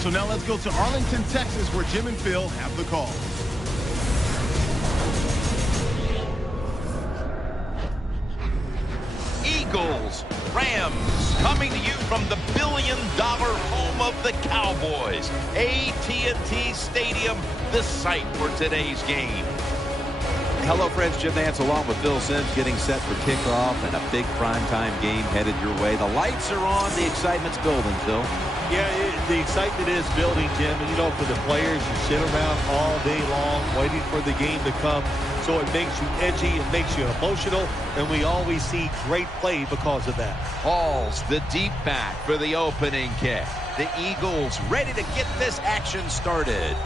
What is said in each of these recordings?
So now let's go to Arlington, Texas, where Jim and Phil have the call. Eagles, Rams, coming to you from the billion-dollar home of the Cowboys. AT&T Stadium, the site for today's game. Hello, friends. Jim Nantz along with Phil Simms getting set for kickoff and a big primetime game headed your way. The lights are on. The excitement's building, Phil. Yeah, the excitement is building, Jim. And, you know, for the players, you sit around all day long waiting for the game to come. So it makes you edgy. It makes you emotional. And we always see great play because of that. Halls, the deep back for the opening kick. The Eagles ready to get this action started.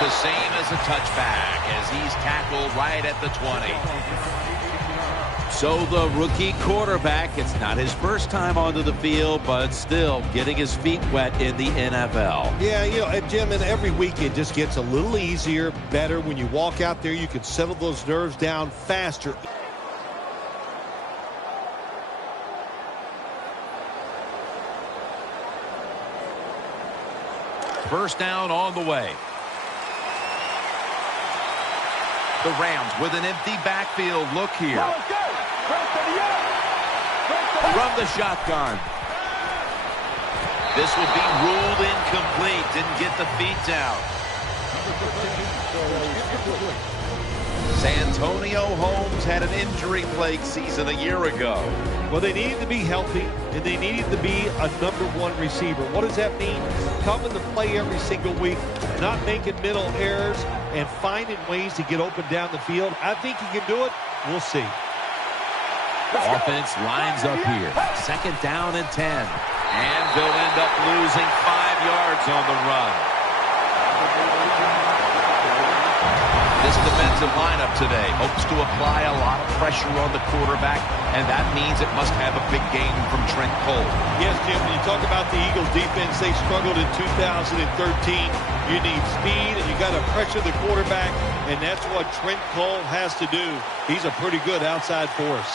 The same as a touchback as he's tackled right at the 20. So the rookie quarterback, it's not his first time onto the field, but still getting his feet wet in the NFL. Yeah, you know, and Jim, and every week it just gets a little easier, better. When you walk out there, you can settle those nerves down faster. First down on the way. The Rams with an empty backfield. Look here. From the shotgun. This will be ruled incomplete. Didn't get the feet down. Santonio Holmes had an injury-plagued season a year ago. Well, they needed to be healthy, and they needed to be a #1 receiver. What does that mean? Coming to play every single week, not making mental errors, and finding ways to get open down the field. I think he can do it. We'll see. Offense lines up here. Second down and 10. And they'll end up losing 5 yards on the run. This defensive lineup today hopes to apply a lot of pressure on the quarterback, and that means it must have a big game from Trent Cole. Yes, Jim, when you talk about the Eagles defense, they struggled in 2013. You need speed, and you got to pressure the quarterback, and that's what Trent Cole has to do. He's a pretty good outside force.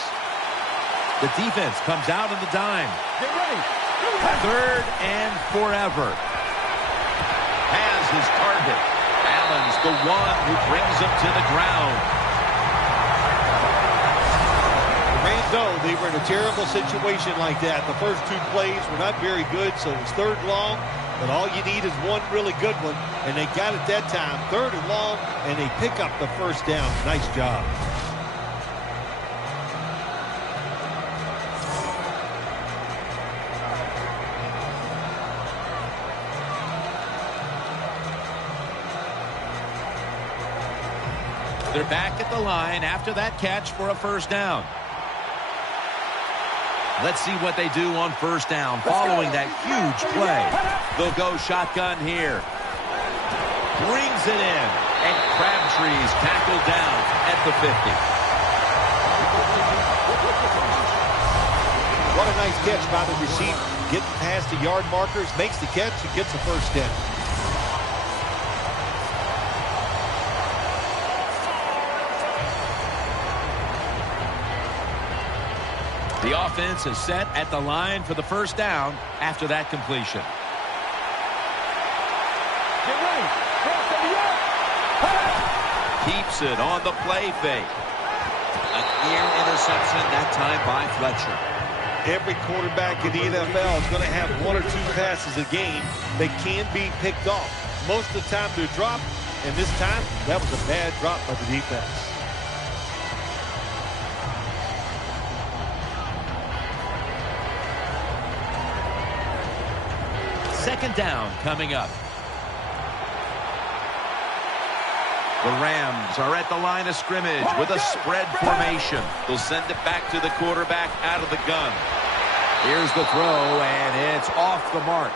The defense comes out in the dime. Get ready. Third and forever. Has his target. Allen's the one who brings him to the ground. The Rams know they were in a terrible situation like that. The first 2 plays were not very good, so it was 3rd long. But all you need is one really good one, and they got it that time. 3rd and long, and they pick up the first down. Nice job. They're back at the line after that catch for a first down. Let's see what they do on first down following that huge play. They'll go shotgun here. Brings it in. And Crabtree's tackled down at the 50. What a nice catch by the receiver. Getting past the yard markers, makes the catch, and gets the first down. The offense is set at the line for the first down after that completion. Get ready. Keeps it on the play fake. A near interception that time by Fletcher. Every quarterback in the NFL is going to have 1 or 2 passes a game that can be picked off. Most of the time they're dropped, and this time that was a bad drop by the defense. Second down coming up. The Rams are at the line of scrimmage with a spread formation. They'll send it back to the quarterback out of the gun. Here's the throw, and it's off the mark.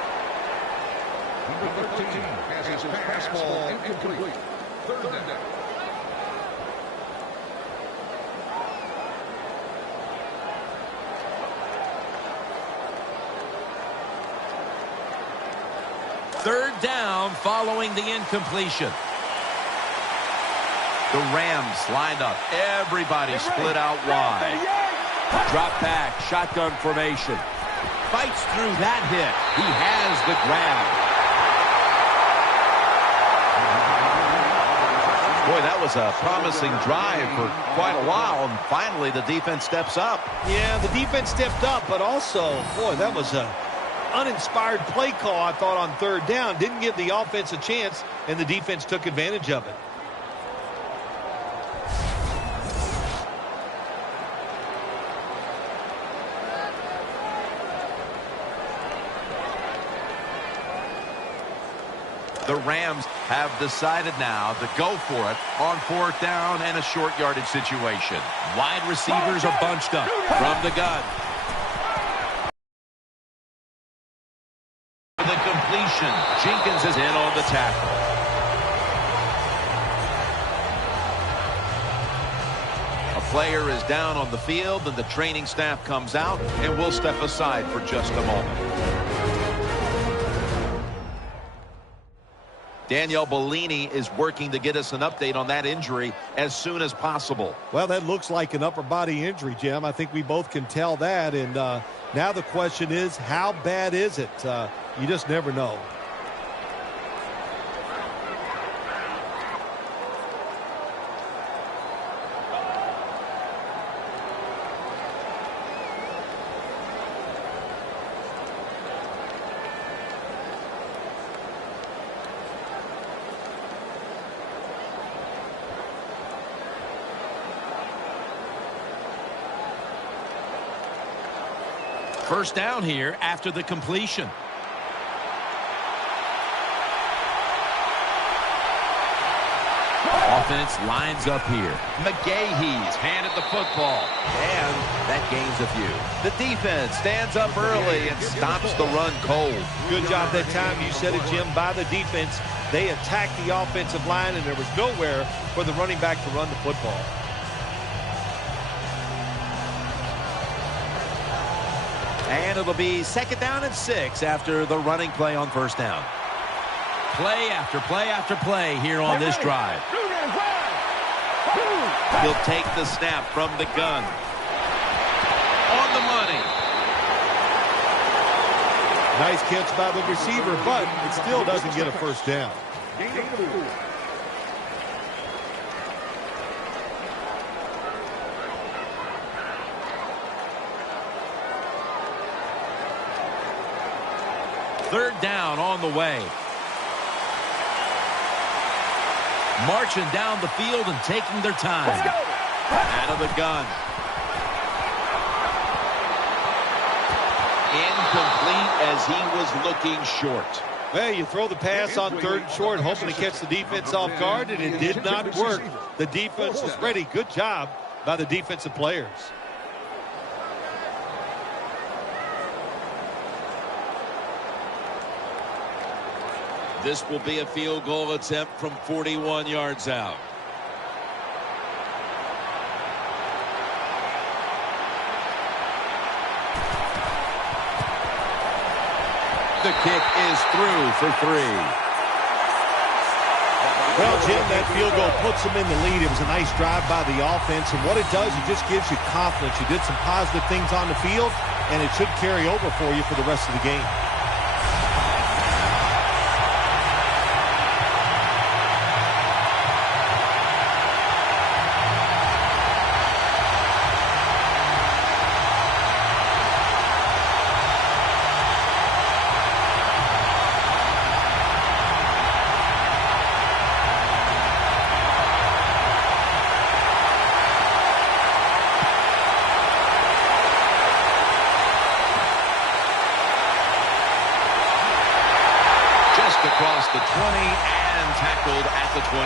Number 13 has his pass ball incomplete. Third down. Third down following the incompletion. The Rams lined up. Everybody split out wide. Drop back, shotgun formation. Fights through that hit. He has the grab. Boy, that was a promising drive for quite a while, and finally the defense steps up. Yeah, the defense stepped up, but also, boy, that was a uninspired play call, I thought, on third down. Didn't give the offense a chance, and the defense took advantage of it. The Rams have decided now to go for it on fourth down and a short yardage situation. Wide receivers are bunched up from the gun. The completion. Jenkins is in on the tackle. A player is down on the field, and the training staff comes out, and we'll step aside for just a moment. Danielle Bellini is working to get us an update on that injury as soon as possible. Well, that looks like an upper body injury, Jim. I think we both can tell that. And now the question is, how bad is it? You just never know. First down here after the completion. Offense lines up here. McGahee's handed the football, and that gains a few. The defense stands up early and stops the run cold. Good job that time. You said it, Jim, by the defense. They attacked the offensive line, and there was nowhere for the running back to run the football. And it'll be second down and 6 after the running play on first down. Play after play after play here on this drive. He'll take the snap from the gun. On the money. Nice catch by the receiver, but it still doesn't get a first down. Third down on the way. Marching down the field and taking their time. Out of the gun. Incomplete as he was looking short. Well, you throw the pass on third and short, hoping to catch the defense off guard, and it did not work. The defense was ready. Good job by the defensive players. This will be a field goal attempt from 41 yards out. The kick is through for 3. Well, Jim, that field goal puts them in the lead. It was a nice drive by the offense, and what it does, it just gives you confidence. You did some positive things on the field, and it should carry over for you for the rest of the game. Across the 20 and tackled at the 21.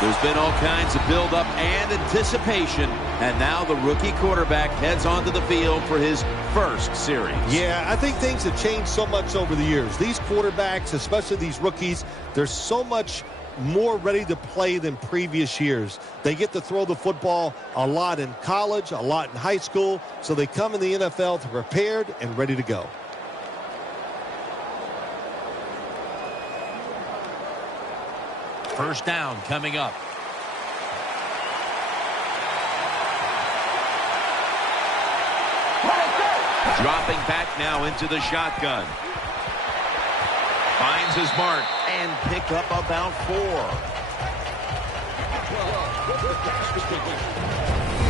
There's been all kinds of build-up and anticipation And now the rookie quarterback heads onto the field for his first series. Yeah, I think things have changed so much over the years. These quarterbacks, especially these rookies, they're so much more ready to play than previous years. They get to throw the football a lot in college, a lot in high school, so they come in the NFL prepared and ready to go. First down coming up. Dropping back now into the shotgun. Finds his mark and pick up about 4.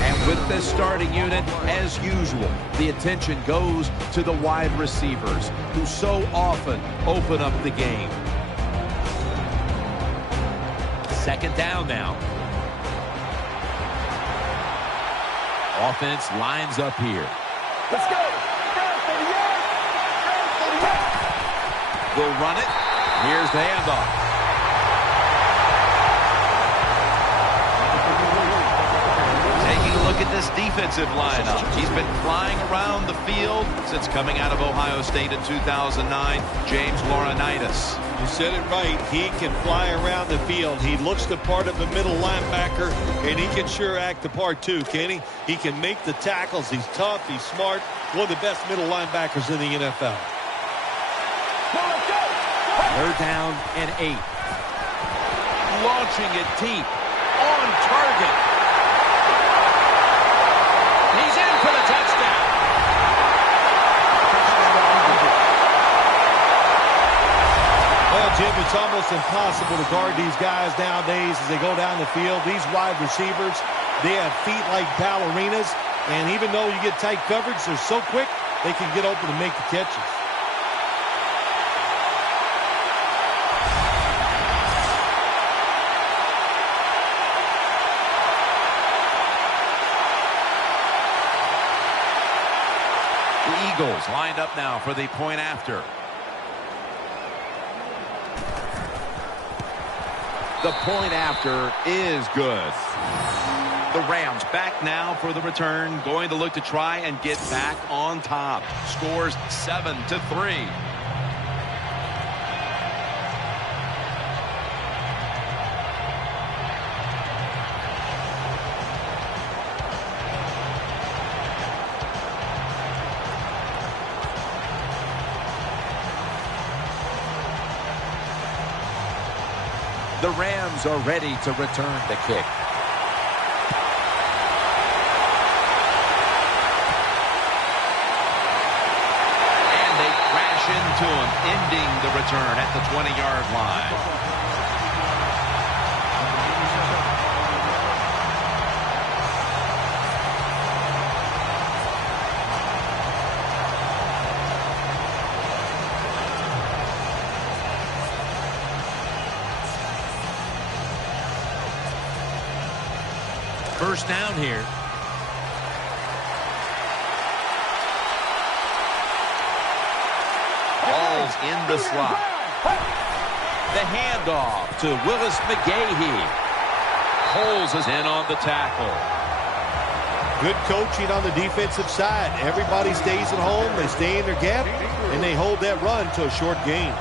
And with this starting unit, as usual, the attention goes to the wide receivers who so often open up the game. Second down now. Offense lines up here. Let's go. Will run it. Here's the handoff. Taking a look at this defensive lineup. He's been flying around the field since coming out of Ohio State in 2009. James Laurinaitis. You said it right. He can fly around the field. He looks the part of a middle linebacker, and he can sure act the part too, can he? He can make the tackles. He's tough. He's smart. One of the best middle linebackers in the NFL. Third down and 8. Launching it deep. On target. He's in for the touchdown. Well, Jim, it's almost impossible to guard these guys nowadays as they go down the field. These wide receivers, they have feet like ballerinas. And even though you get tight coverage, they're so quick, they can get open and make the catches. Eagles lined up now for the point after. The point after is good. The Rams back now for the return, going to look to try and get back on top. Scores 7-3. The Rams are ready to return the kick. And they crash into him, ending the return at the 20-yard line. First down here. Ball's in the slot. The handoff to Willis McGahee. Holes is in on the tackle. Good coaching on the defensive side. Everybody stays at home. They stay in their gap, and they hold that run to a short gain.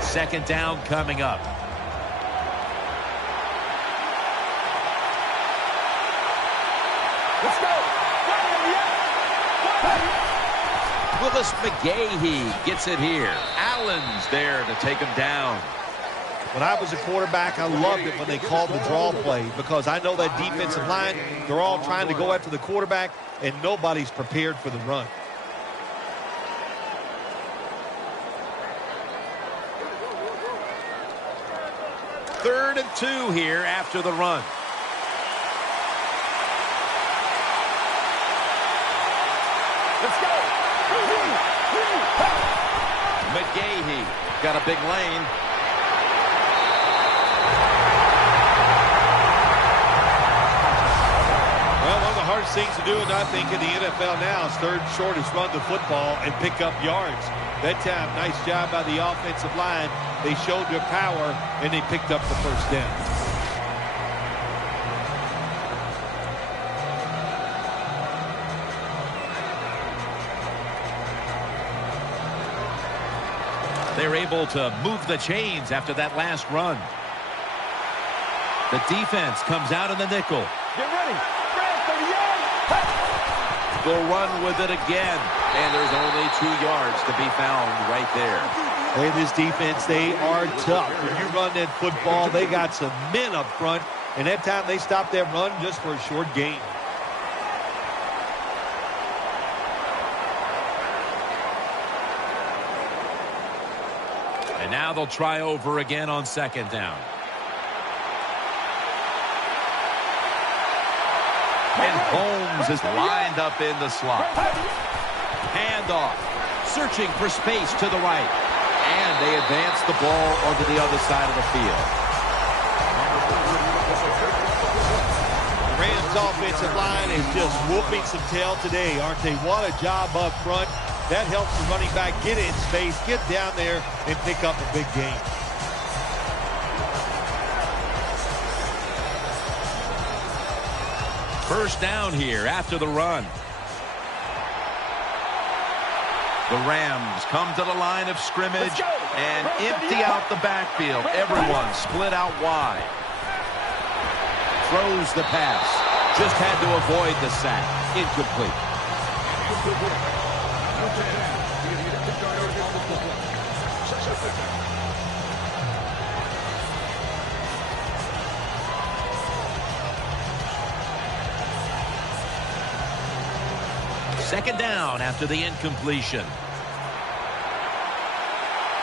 Second down coming up. Let's go. Willis McGahee gets it here. Allen's there to take him down. When I was a quarterback, I loved it when they called the draw play because I know that defensive line, they're all trying to go after the quarterback, and nobody's prepared for the run. Third and 2 here after the run. Let's go. McGahee got a big lane. Well, one of the hardest things to do it, I think, in the NFL now is third and short is run the football and pick up yards. That time, nice job by the offensive line. They showed their power, and they picked up the first down. They're able to move the chains after that last run. The defense comes out in the nickel. Get ready. They'll run with it again. And there's only 2 yards to be found right there. Hey, this defense, they are tough. When you run that football, they got some men up front. And that time they stopped that run just for a short gain. And now they'll try over again on second down. And Holmes is lined up in the slot. Handoff. Searching for space to the right. And they advance the ball onto the other side of the field. The Rams offensive line is just whooping some tail today, aren't they? What a job up front. That helps the running back get in space, get down there, and pick up a big gain. First down here after the run. The Rams come to the line of scrimmage and empty out the backfield. Everyone split out wide. Throws the pass. Just had to avoid the sack. Incomplete. Second down after the incompletion.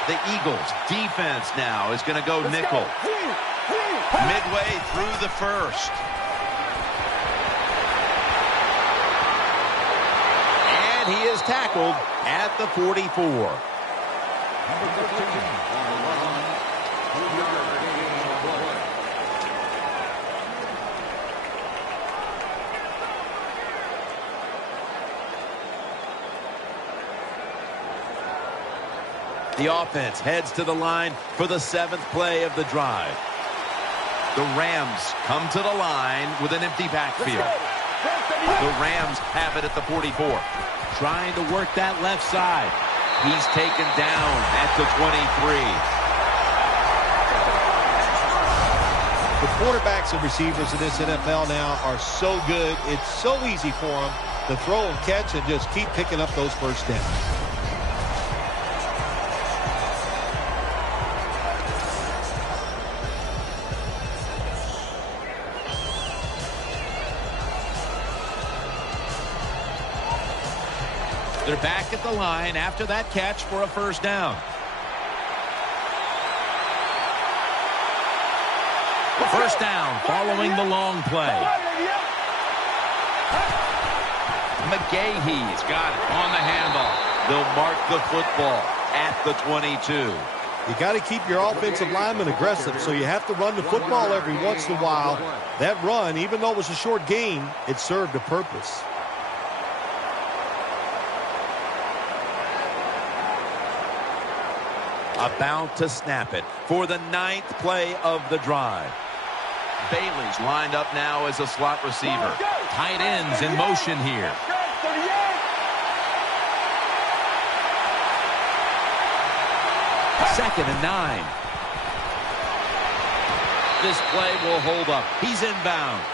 The Eagles defense now is going to go nickel. Midway through the first. And he is tackled at the 44. Number 13 on the line. 2-yard gain on the play. The offense heads to the line for the 7th play of the drive. The Rams come to the line with an empty backfield. The Rams have it at the 44. Trying to work that left side. He's taken down at the 23. The quarterbacks and receivers in this NFL now are so good. It's so easy for them to throw and catch and just keep picking up those first downs. They're back at the line after that catch for a first down. First down following the long play. McGahee's got it on the handoff. They'll mark the football at the 22. You got to keep your offensive linemen aggressive, so you have to run the football every once in a while. That run, even though it was a short gain, it served a purpose. About to snap it for the 9th play of the drive. Bailey's lined up now as a slot receiver. Tight ends in motion here. Second and 9. This play will hold up. He's inbounds.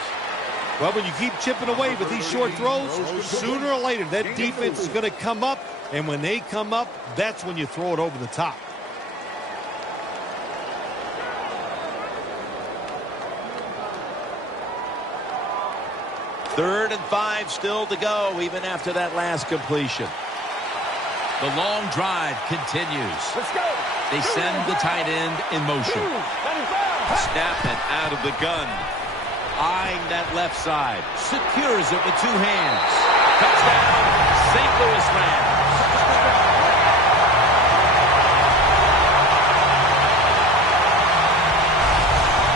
Well, when you keep chipping away with these short throws, sooner or later that defense is going to come up, and when they come up, that's when you throw it over the top. Third and 5 still to go, even after that last completion. The long drive continues. Let's go. They send the tight end in motion. Snap it out of the gun. Eyeing that left side. Secures it with 2 hands. Touchdown, St. Louis Rams.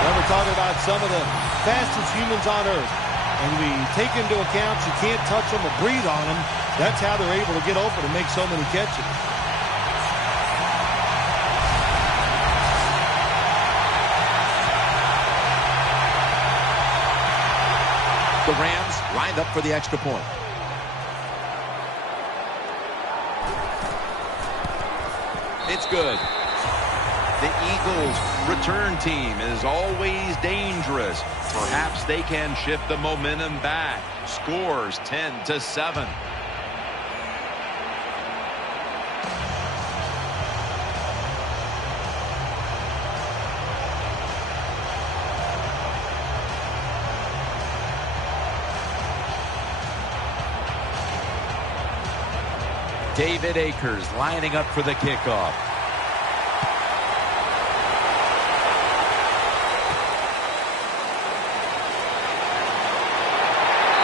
Well, we're talking about some of the fastest humans on earth. And we take into account you can't touch them or breathe on them. That's how they're able to get open and make so many catches. The Rams lined up for the extra point. It's good. The Eagles' return team is always dangerous. Perhaps they can shift the momentum back. Scores 10-7. David Akers lining up for the kickoff.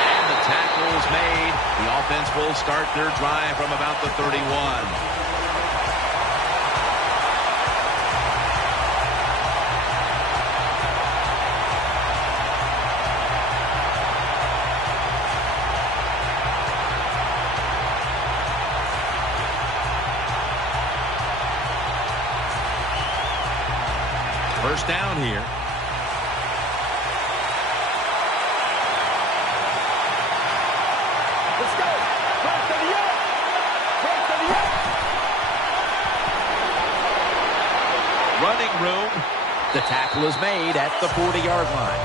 And the tackle is made. The offense will start their drive from about the 31. First down here. Let's go. First to the yard. First to the yard. Running room. The tackle is made at the 40-yard line.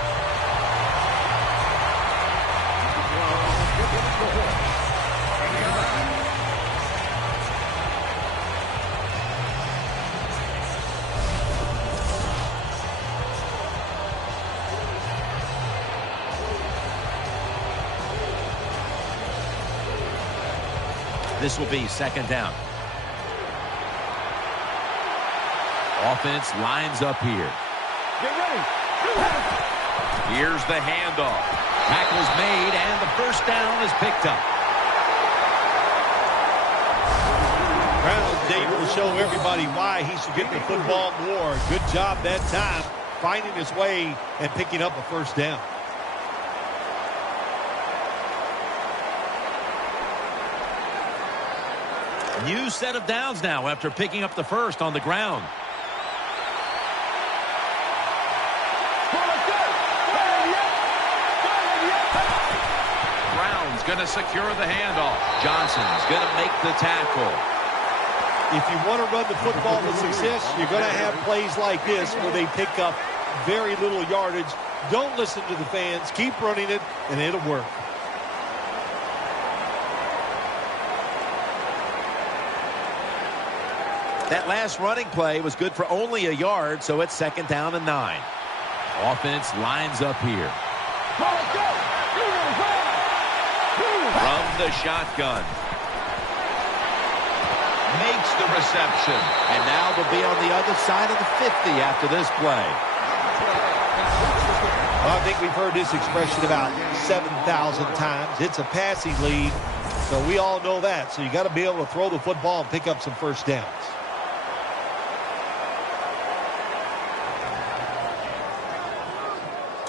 This will be second down. Offense lines up here. Get ready. Here's the handoff. Tackle's made, and the first down is picked up. Brown's able to show everybody why he should get the football more. Good job that time, finding his way and picking up a first down. New set of downs now after picking up the first on the ground. Brown's going to secure the handoff. Johnson's going to make the tackle. If you want to run the football with success, you're going to have plays like this where they pick up very little yardage. Don't listen to the fans. Keep running it, and it'll work. That last running play was good for only a yard, so it's second down and 9. Offense lines up here. From the shotgun. Makes the reception. And now they'll be on the other side of the 50 after this play. Well, I think we've heard this expression about 7,000 times. It's a passing lead, so we all know that. So you got to be able to throw the football and pick up some first downs.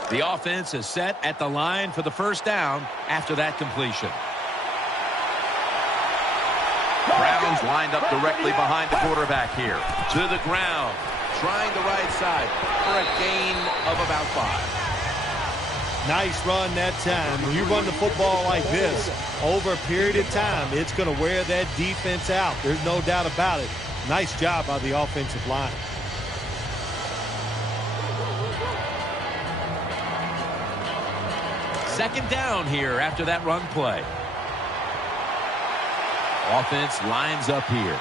The offense is set at the line for the first down after that completion. Browns lined up directly behind the quarterback here. To the ground. Trying the right side for a gain of about 5. Nice run that time. When you run the football like this, over a period of time, it's going to wear that defense out. There's no doubt about it. Nice job by the offensive line. Second down here after that run play. Offense lines up here.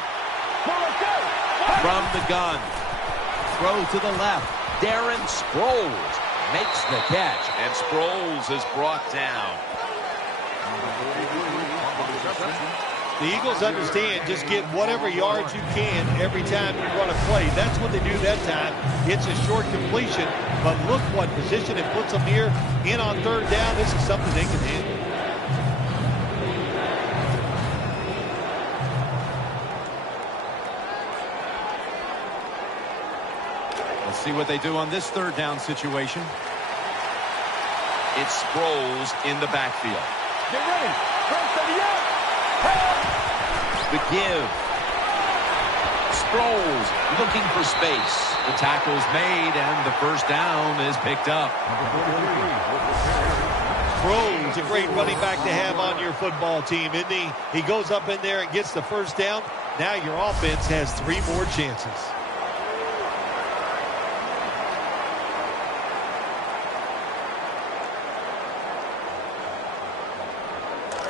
From the gun. Throw to the left. Darren Sproles makes the catch. And Sproles is brought down. The Eagles understand just get whatever yards you can every time you run a play. That's what they do that time. It's a short completion, but look what position it puts them here in on third down. This is something they can handle. Let's see what they do on this third down situation. It's Sproles in the backfield. Get ready. First of the year. The give. Sproles looking for space. The tackle's made, and the first down is picked up. Sproles, a great running back to have on your football team, isn't he? He goes up in there and gets the first down. Now your offense has 3 more chances.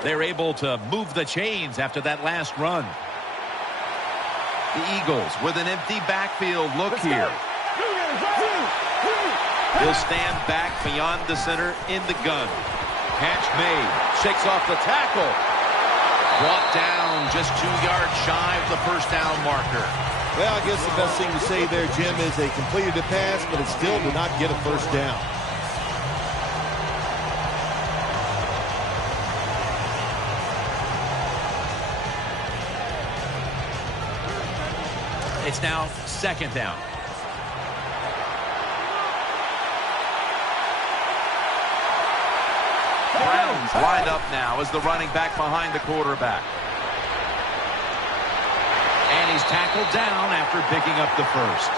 They're able to move the chains after that last run. The Eagles with an empty backfield look here. He'll stand back beyond the center in the gun. Catch made. Shakes off the tackle. Brought down just 2 yards shy of the first down marker. Well, I guess the best thing to say there, Jim, is they completed a pass, but it still did not get a first down. It's now second down. Browns lined up now as the running back behind the quarterback. And he's tackled down after picking up the first.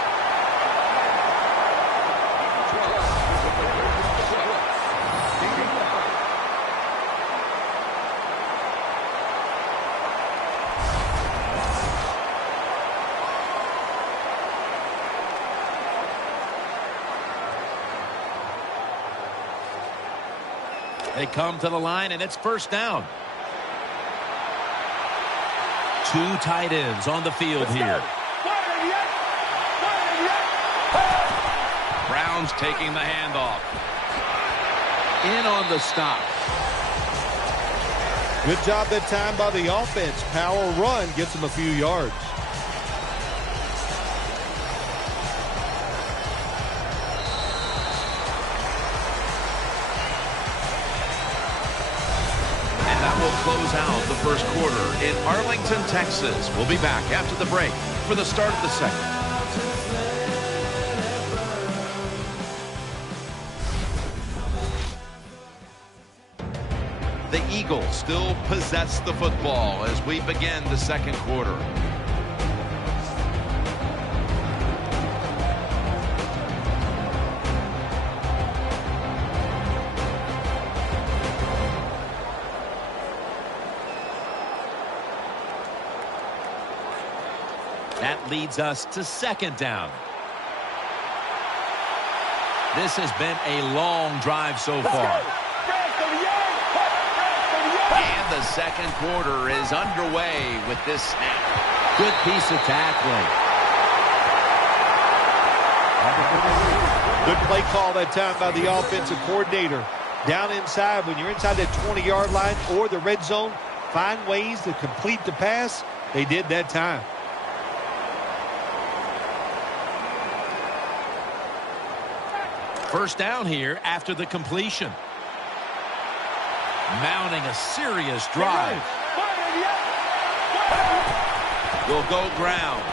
They come to the line, and it's first down. 2 tight ends on the field here. Browns taking the handoff. In on the stop. Good job that time by the offense. Power run gets them a few yards. Close out the first quarter in Arlington, Texas. We'll be back after the break for the start of the second. The Eagles still possess the football as we begin the second quarter. That leads us to second down. This has been a long drive so far. And the second quarter is underway with this snap. Good piece of tackling. Good play call that time by the offensive coordinator. Down inside, when you're inside that 20-yard line or the red zone, find ways to complete the pass. They did that time. First down here after the completion. Mounting a serious drive. Will go ground.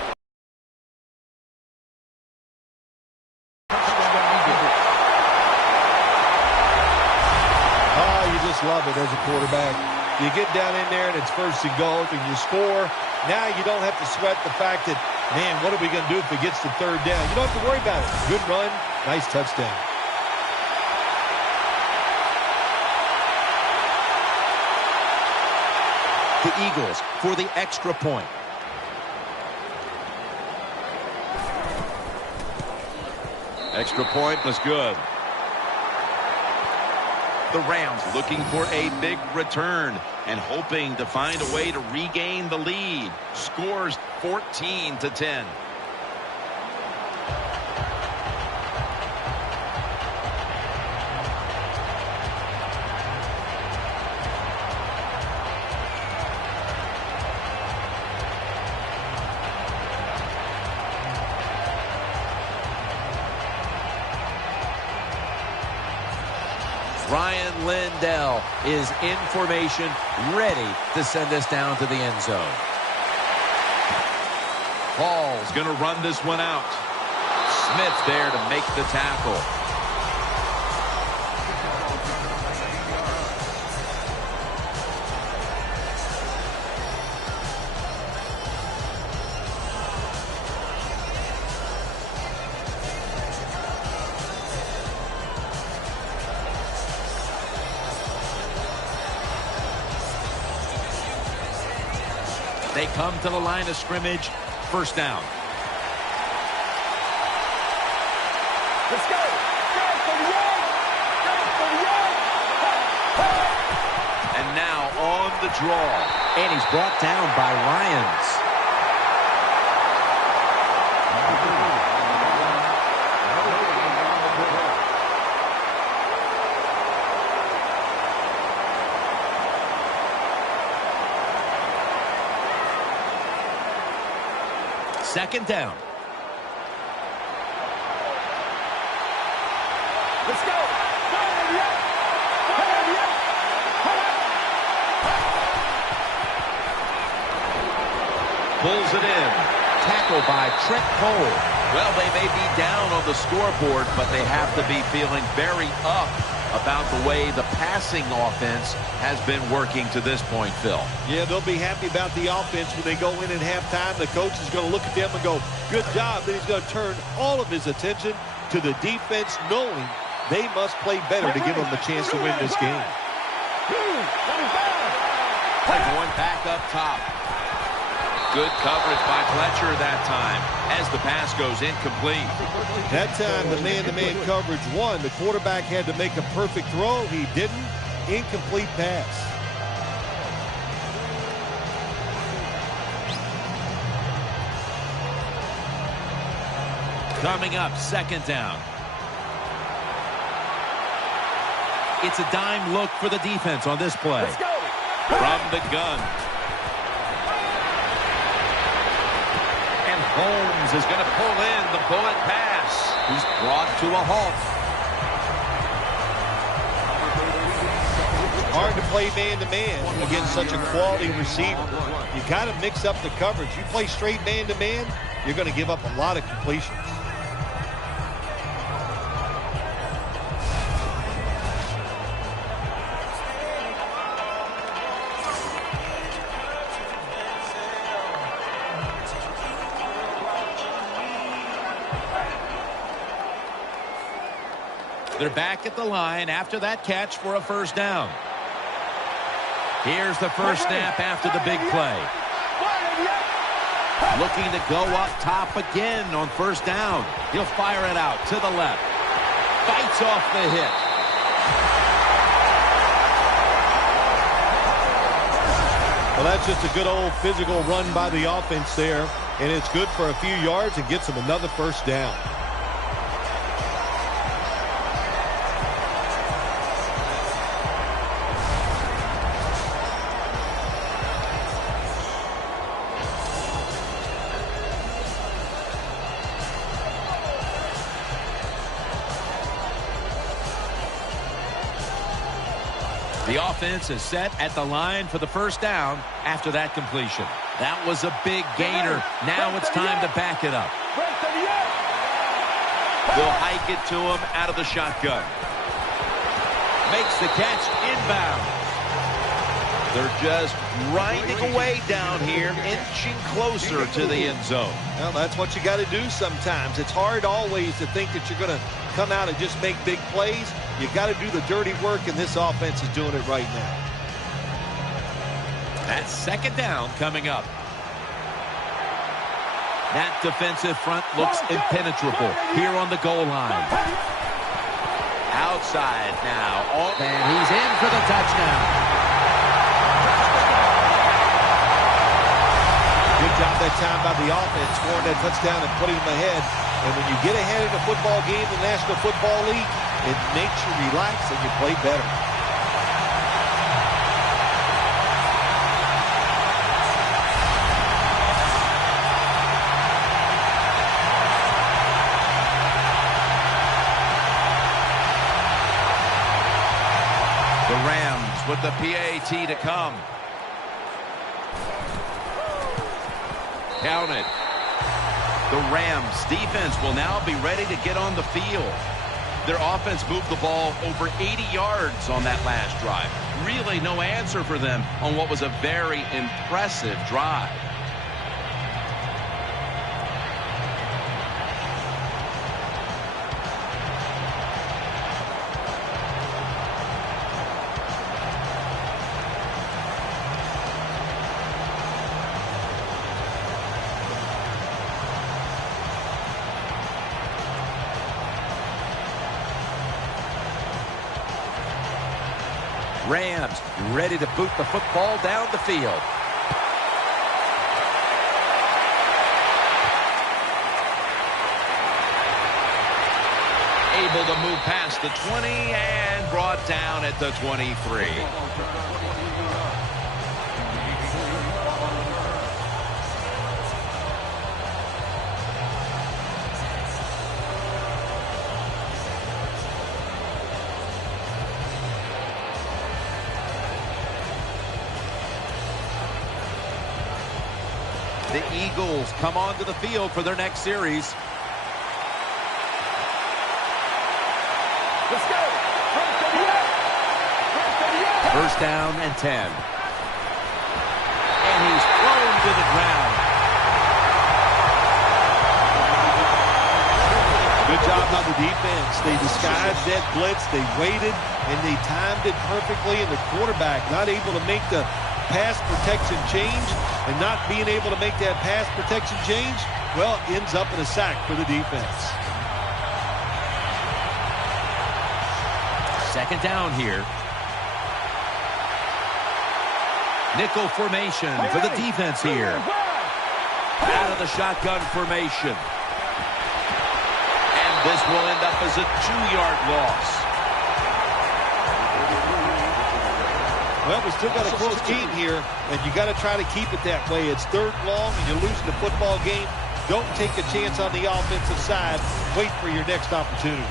Oh, you just love it as a quarterback. You get down in there and it's first and goal and you score. Now you don't have to sweat the fact that, man, what are we going to do if it gets to third down? You don't have to worry about it. Good run, nice touchdown. The Eagles for the extra point. Extra point was good. The Rams looking for a big return and hoping to find a way to regain the lead. Scores 14-10. Ryan Lindell is in formation, ready to send this down to the end zone. Hall's going to run this one out. Smith there to make the tackle. They come to the line of scrimmage. First down. Let's go. Go for the yard. Go for the yard. And now on the draw. And he's brought down by Ryans. Second down. Let's go. Pulls it in. Tackle by Trent Cole. Well, they may be down on the scoreboard, but they have to be feeling very up about the way the passing offense has been working to this point, Phil. Yeah, they'll be happy about the offense when they go in at halftime. The coach is going to look at them and go, good job. Then he's going to turn all of his attention to the defense, knowing they must play better to give them the chance to win this game. Going back up top. Good coverage by Fletcher that time as the pass goes incomplete. That time, the man-to-man coverage won. The quarterback had to make a perfect throw. He didn't. Incomplete pass. Coming up, second down. It's a dime look for the defense on this play. Let's go. From the gun. And Holmes is going to pull in the bullet pass. He's brought to a halt. Hard to play man-to-man against such a quality receiver. You got to mix up the coverage. You play straight man-to-man, you're going to give up a lot of completions. They're back at the line after that catch for a first down. Here's the first snap after the big play. Looking to go up top again on first down. He'll fire it out to the left. Fights off the hit. Well, that's just a good old physical run by the offense there. And it's good for a few yards and gets them another first down. The offense is set at the line for the first down after that completion. That was a big gainer. Now it's time to back it up. They'll hike it to him out of the shotgun. Makes the catch inbound. They're just grinding away down here, inching closer to the end zone. Well, that's what you got to do sometimes. It's hard always to think that you're going to come out and just make big plays. You got to do the dirty work, and this offense is doing it right now. That's second down coming up. That defensive front looks impenetrable here on the goal line. Outside now. And he's in for the touchdown. Good job that time by the offense, scoring that touchdown and putting them ahead. And when you get ahead in a football game, the National Football League, it makes you relax and you play better. The Rams with the PAT to come. Count it. The Rams defense will now be ready to get on the field. Their offense moved the ball over 80 yards on that last drive. Really no answer for them on what was a very impressive drive. Rams ready to boot the football down the field. Able to move past the 20 and brought down at the 23. The Eagles come onto the field for their next series. Let's go. First down and 10. And he's thrown to the ground. Good job by the defense. They disguised that blitz. They waited, and they timed it perfectly. And the quarterback not able to make the pass protection change, and not being able to make that pass protection change, well, ends up in a sack for the defense. Second down here. Nickel formation for the defense here. Out of the shotgun formation. And this will end up as a 2-yard loss. Well, we still got a close game here, and you got to try to keep it that way. It's third long, and you're losing the football game. Don't take a chance on the offensive side. Wait for your next opportunity.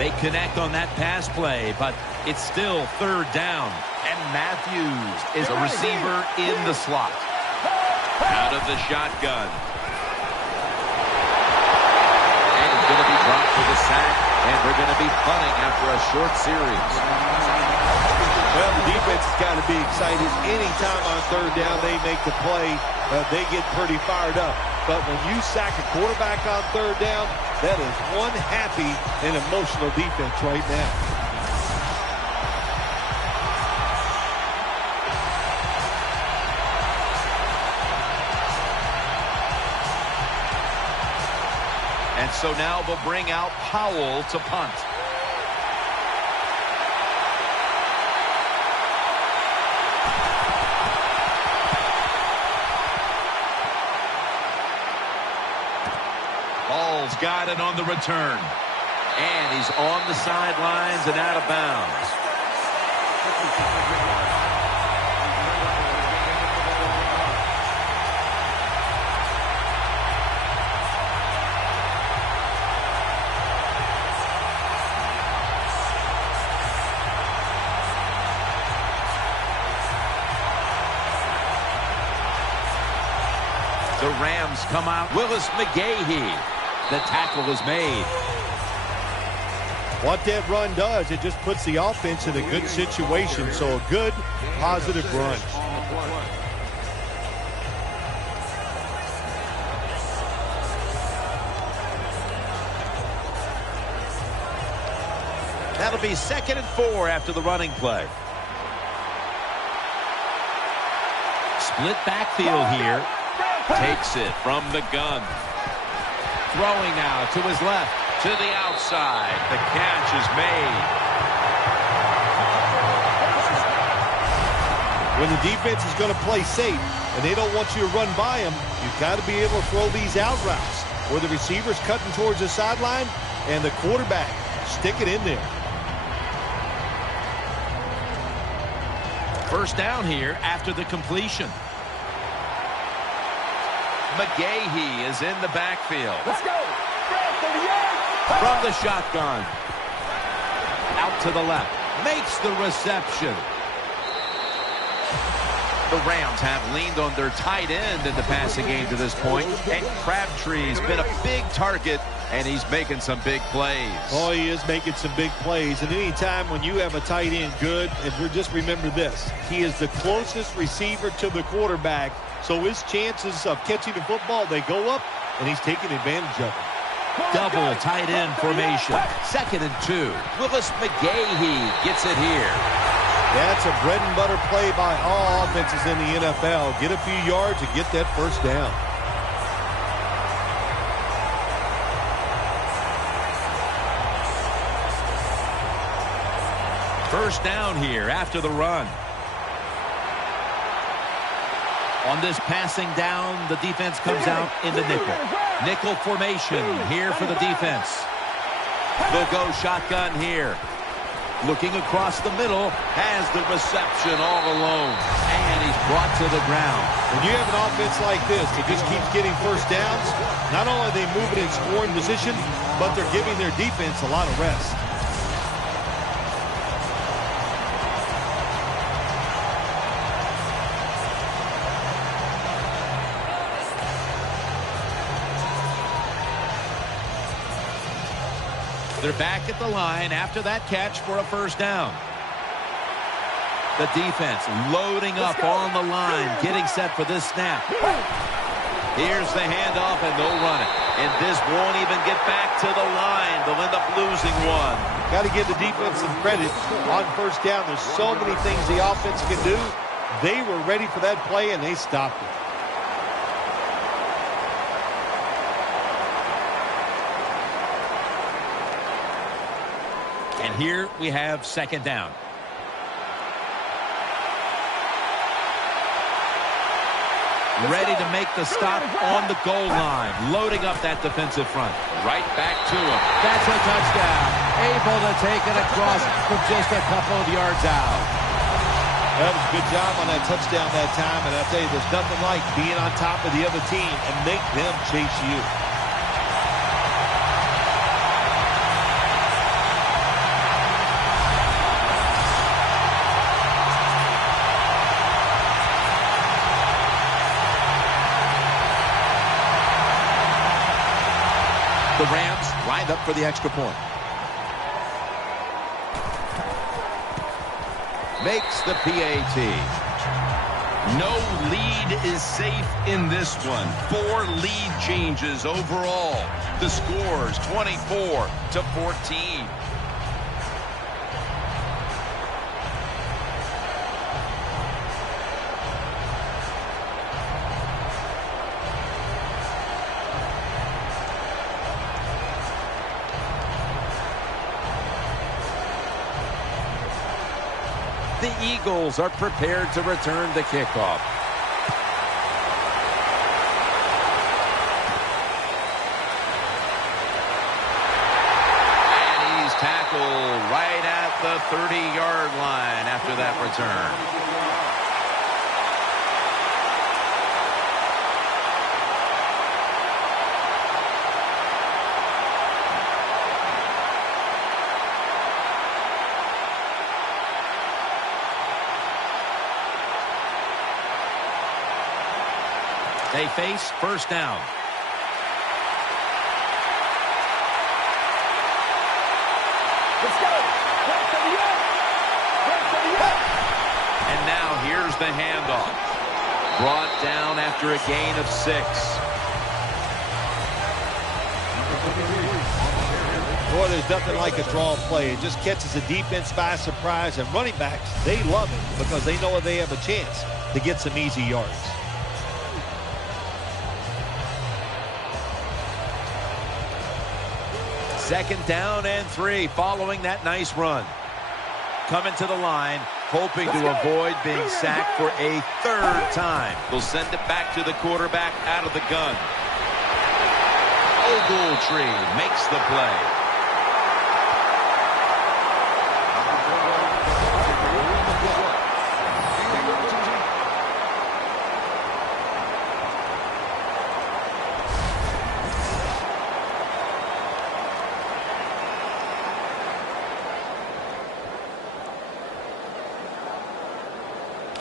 They connect on that pass play, but it's still third down. And Matthews is a receiver in the slot. Out of the shotgun. And he's going to be dropped for the sack, and we're going to be punting after a short series. Well, the defense has got to be excited. Anytime on third down they make the play, they get pretty fired up. But when you sack a quarterback on third down, that is one happy and emotional defense right now. And so now they'll bring out Powell to punt. Ball's got it on the return. And he's on the sidelines and out of bounds. The Rams come out. Willis McGahee. The tackle is made. What that run does, it just puts the offense in a good situation. So a good, positive run. That'll be 2nd and 4 after the running play. Split backfield here. Takes it from the gun. Throwing now to his left, to the outside. The catch is made. When the defense is going to play safe and they don't want you to run by them, you've got to be able to throw these out routes where the receiver's cutting towards the sideline and the quarterback stick it in there. First down here after the completion. McGahee is in the backfield. Let's go. From the shotgun. Out to the left. Makes the reception. The Rams have leaned on their tight end in the passing game to this point. And Crabtree's been a big target, and he's making some big plays. Oh, he is making some big plays. And any time when you have a tight end good, and just remember this, he is the closest receiver to the quarterback. So his chances of catching the football, they go up, and he's taking advantage of it. Double tight end formation. 2nd and 2. Willis McGahee gets it here. That's a bread and butter play by all offenses in the NFL. Get a few yards and get that first down. First down here after the run. On this passing down, the defense comes out in the nickel. Nickel formation here for the defense. They'll go shotgun here. Looking across the middle, has the reception all alone. And he's brought to the ground. When you have an offense like this that just keeps getting first downs, not only are they moving in scoring position, but they're giving their defense a lot of rest. They're back at the line after that catch for a first down. The defense loading up on the line, getting set for this snap. Here's the handoff, and they'll run it. And this won't even get back to the line. They'll end up losing one. Got to give the defense some credit on first down. There's so many things the offense can do. They were ready for that play, and they stopped it. And here we have second down. Ready to make the stop on the goal line. Loading up that defensive front. Right back to him. That's a touchdown. Able to take it across from just a couple of yards out. That was a good job on that touchdown that time. And I'll tell you, there's nothing like being on top of the other team and make them chase you. The Rams lined up for the extra point. Makes the PAT. No lead is safe in this one. 4 lead changes overall. The score's 24-14. The Eagles are prepared to return the kickoff. And he's tackled right at the 30-yard line after that return. They face first down. Let's go. Right to the end. Right to the end. And now here's the handoff. Brought down after a gain of 6. Boy, there's nothing like a draw play. It just catches the defense by surprise. And running backs, they love it because they know they have a chance to get some easy yards. Second down and 3 following that nice run. Coming to the line, hoping to avoid being sacked for a 3rd time. They'll send it back to the quarterback out of the gun. Ogletree makes the play.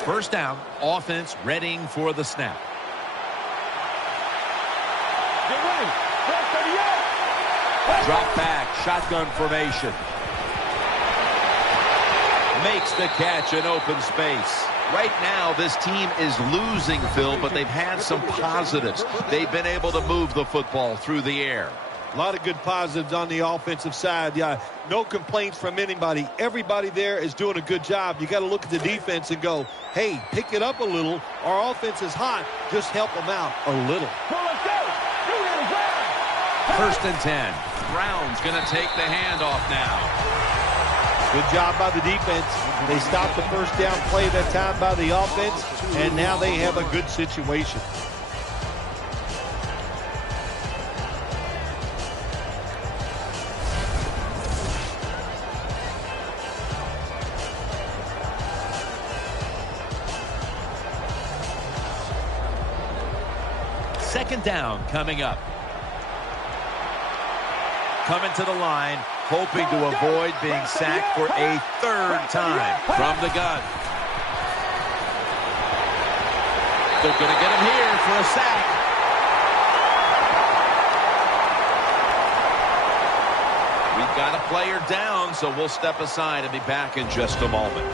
First down, offense readying for the snap. Get ready. Right to the end. Drop back, shotgun formation. Makes the catch in open space. Right now, this team is losing, Phil, but they've had some positives. They've been able to move the football through the air. A lot of good positives on the offensive side. Yeah, no complaints from anybody. Everybody there is doing a good job. You got to look at the defense and go, hey, pick it up a little. Our offense is hot. Just help them out a little. Well, let's go. Go to the ground. First and 10. Brown's going to take the handoff now. Good job by the defense. They stopped the first down play that time by the offense, and now they have a good situation. Second down coming up. Coming to the line, hoping to avoid being sacked for a third time from the gun. They're going to get him here for a sack. We've got a player down, so we'll step aside and be back in just a moment.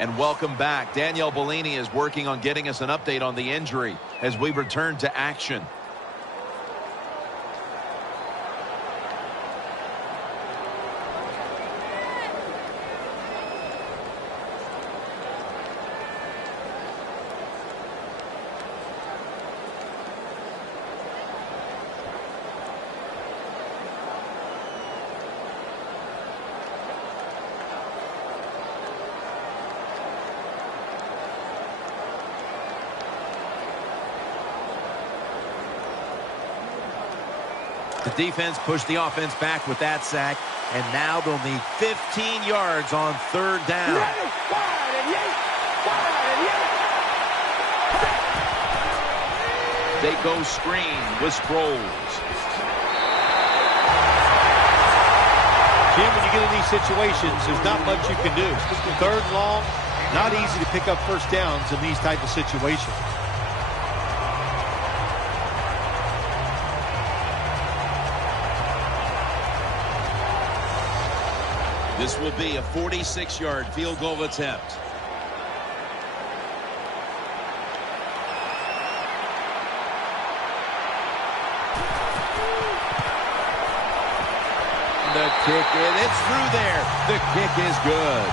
And welcome back. Danielle Bellini is working on getting us an update on the injury as we return to action. The defense pushed the offense back with that sack, and now they'll need 15 yards on third down. They go screen with Sproles. Jim, when you get in these situations, there's not much you can do. Third and long, not easy to pick up first downs in these type of situations. This will be a 46-yard field goal attempt. The kick, it's through there. The kick is good.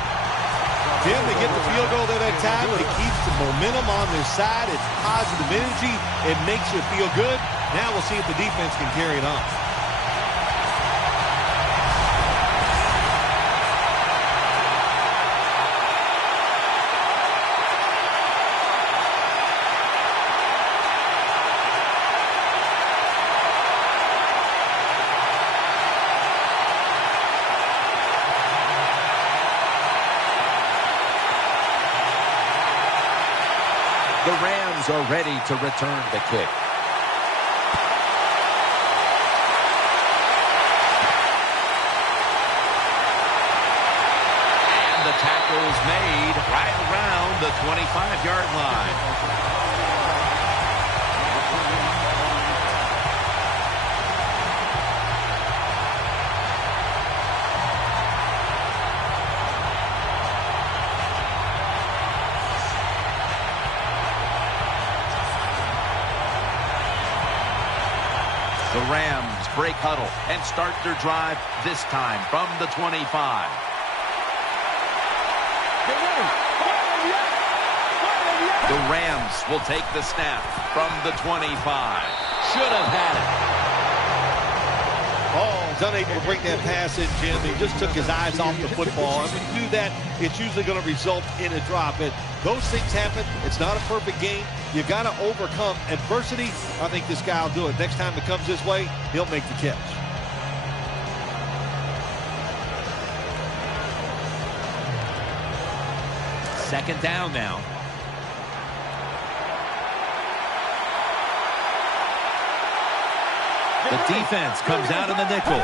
Jim, they get the field goal there that time. It keeps the momentum on their side. It's positive energy. It makes you feel good. Now we'll see if the defense can carry it on. The Rams are ready to return the kick. And the tackle is made right around the 25-yard line. The Rams break huddle and start their drive this time from the 25. The Rams will take the snap from the 25. Should have had it. Oh, he's unable to bring that pass in, Jim. He just took his eyes off the football. And when you do that, it's usually going to result in a drop. And those things happen. It's not a perfect game. You got to overcome adversity. I think this guy will do it. Next time it comes this way, he'll make the catch. Second down now. The defense comes out in the nickel.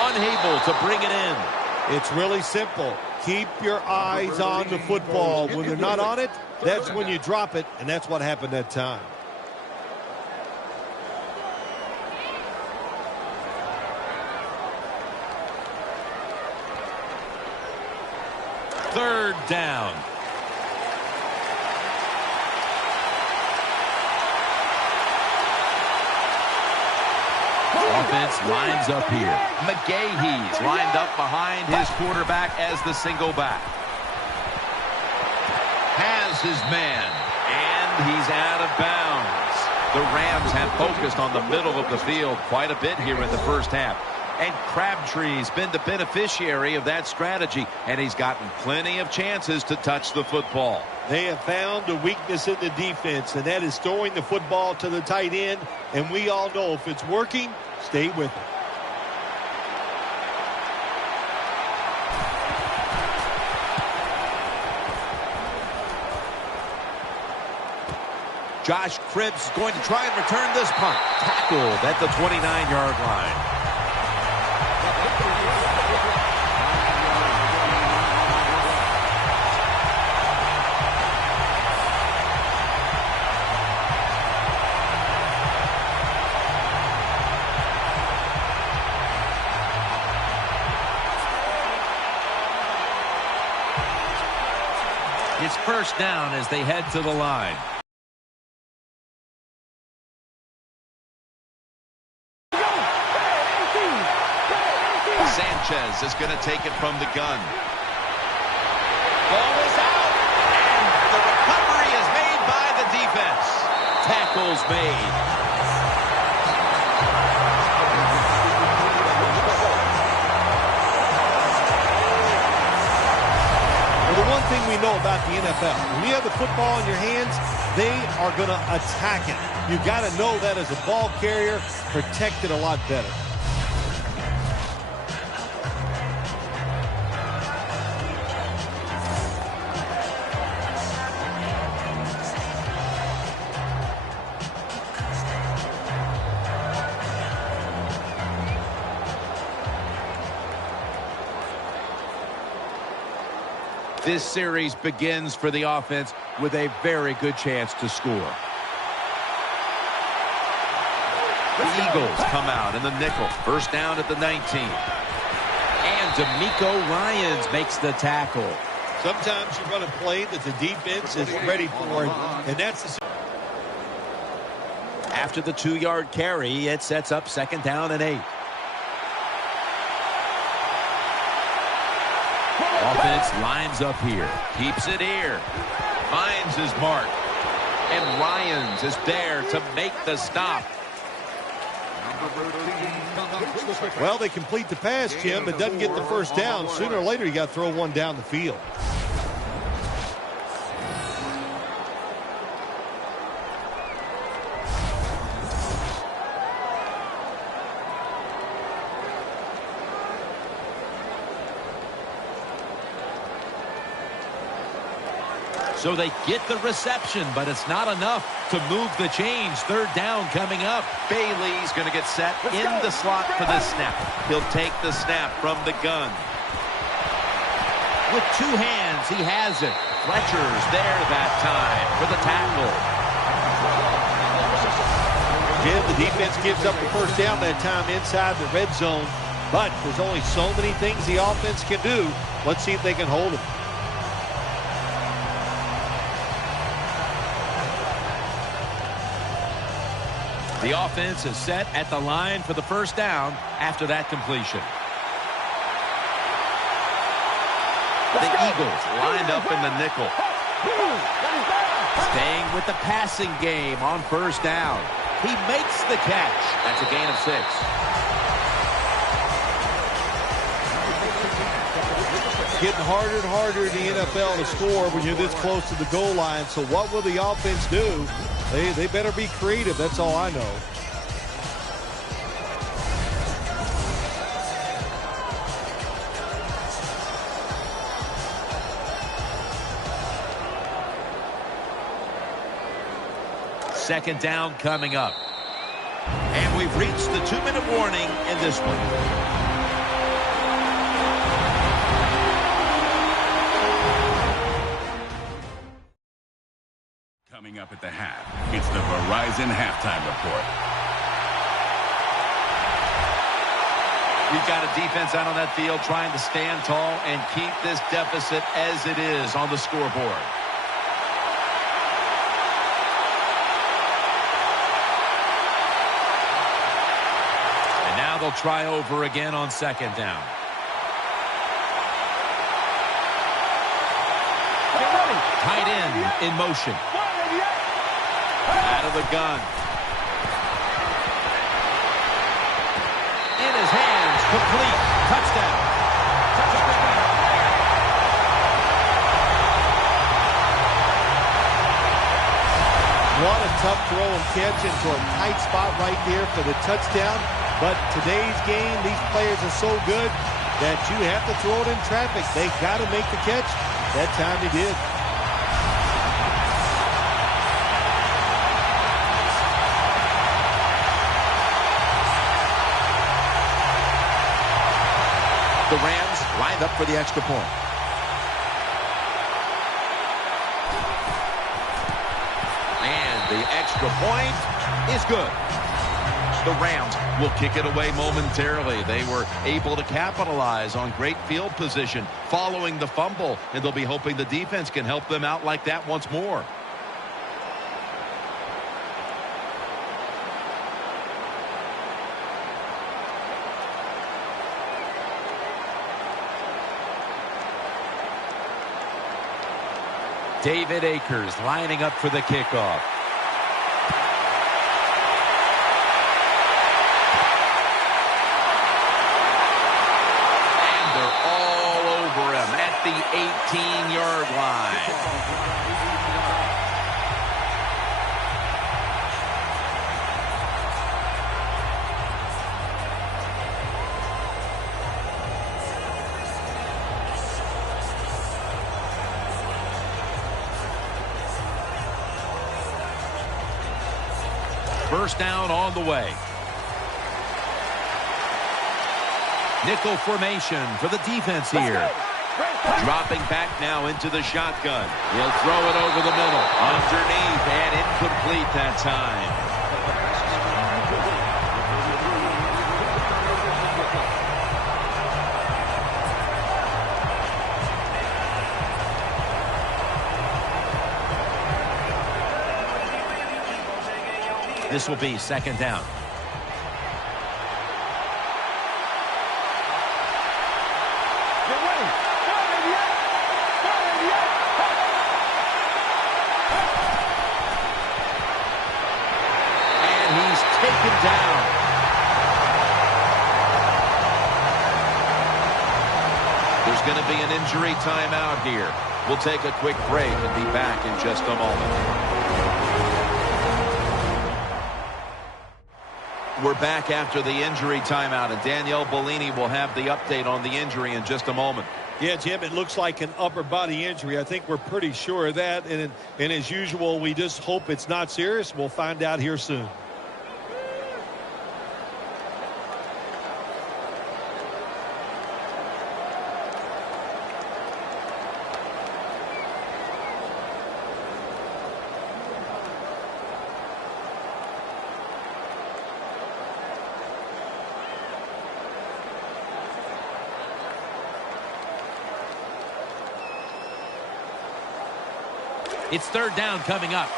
Unable to bring it in. It's really simple. Keep your eyes on the football. When they're not on it, that's when you drop it, and that's what happened that time. Third down. Offense lines up here. McGahee's lined up behind his quarterback as the single back. Has his man. And And he's out of bounds. The Rams have focused on the middle of the field quite a bit here in the first half. And Crabtree's been the beneficiary of that strategy, and he's gotten plenty of chances to touch the football. They have found a weakness in the defense, and that is throwing the football to the tight end. And we all know if it's working, stay with it. Josh Cribbs going to try and return this punt. Tackled at the 29-yard line. It's first down as they head to the line. Sanchez is going to take it from the gun. Ball is out, and the recovery is made by the defense. Tackles made. Well, the one thing we know about the NFL, when you have the football in your hands, they are going to attack it. You got to know that as a ball carrier, protect it a lot better. This series begins for the offense with a very good chance to score. The Eagles come out in the nickel. First down at the 19. And DeMeco Ryans makes the tackle. Sometimes you run a play that the defense is ready for, and that's the... After the 2-yard carry, it sets up second down and 8. Offense lines up here. Keeps it here. Finds his mark. And Ryans is there to make the stop. Well, they complete the pass, Jim, but doesn't get the first down. Sooner or later, you got to throw one down the field. So they get the reception, but it's not enough to move the change. Third down coming up. Bailey's going to get set in the slot for this snap. He'll take the snap from the gun. With two hands, he has it. Fletcher's there that time for the tackle. Jim, the defense gives up the first down that time inside the red zone, but there's only so many things the offense can do. Let's see if they can hold it. The offense is set at the line for the first down after that completion. The Eagles lined up in the nickel. Staying with the passing game on first down. He makes the catch. That's a gain of 6. Getting harder and harder in the NFL to score when you're this close to the goal line. So what will the offense do? They better be creative. That's all I know. Second down coming up. And we've reached the 2-minute warning in this one. Coming up at the half, it's the Verizon Halftime Report. We've got a defense out on that field trying to stand tall and keep this deficit as it is on the scoreboard. And now they'll try over again on second down. Tight end in motion. Out of the gun. In his hands, complete. Touchdown. What a tough throw and catch into a tight spot right there for the touchdown. But today's game, these players are so good that you have to throw it in traffic. They got to make the catch. That time he did. The Rams lined up for the extra point. And the extra point is good. The Rams will kick it away momentarily. They were able to capitalize on great field position following the fumble, and they'll be hoping the defense can help them out like that once more. David Akers lining up for the kickoff. And they're all over him at the 18-yard line. First down on the way. Nickel formation for the defense here. Dropping back now into the shotgun. He'll throw it over the middle. Underneath and incomplete that time. This will be second down. And he's taken down. There's going to be an injury timeout here. We'll take a quick break and be back in just a moment. We're back after the injury timeout, and Danielle Bellini will have the update on the injury in just a moment. Yeah, Jim, it looks like an upper body injury. I think we're pretty sure of that. And as usual, we just hope it's not serious. We'll find out here soon. It's third down coming up.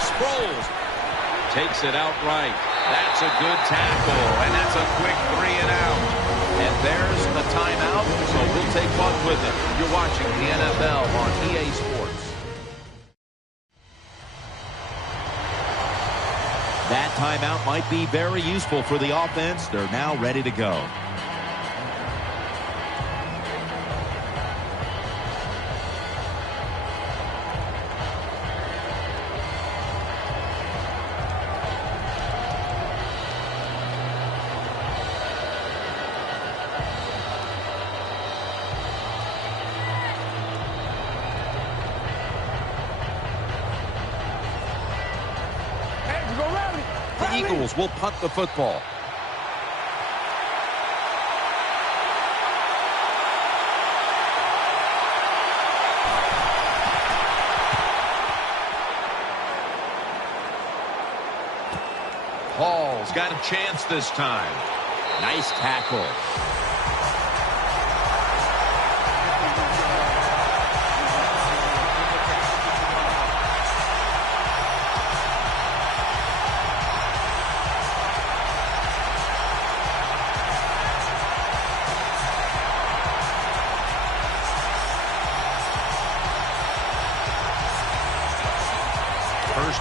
Sproles takes it outright. That's a good tackle, and that's a quick 3 and out. And there's a timeout, so we'll take one with it. You're watching the NFL on EA Sports. That timeout might be very useful for the offense. They're now ready to go. The Eagles will punt the football. Hall's got a chance this time. Nice tackle.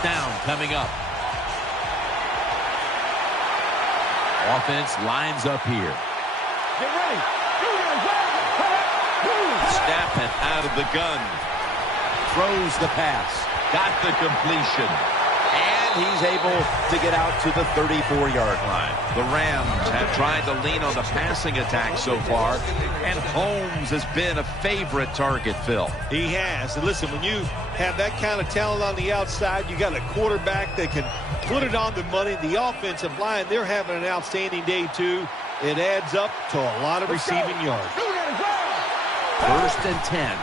First down coming up. Offense lines up here. Get ready. Snap it out of the gun. Throws the pass. Got the completion. And he's able to get out to the 34-yard line. The Rams have tried to lean on the passing attack so far, and Holmes has been a favorite target, Phil. He has. And listen, when you have that kind of talent on the outside, you got a quarterback that can put it on the money. The offensive line, they're having an outstanding day, too. It adds up to a lot of receiving yards. First and 10.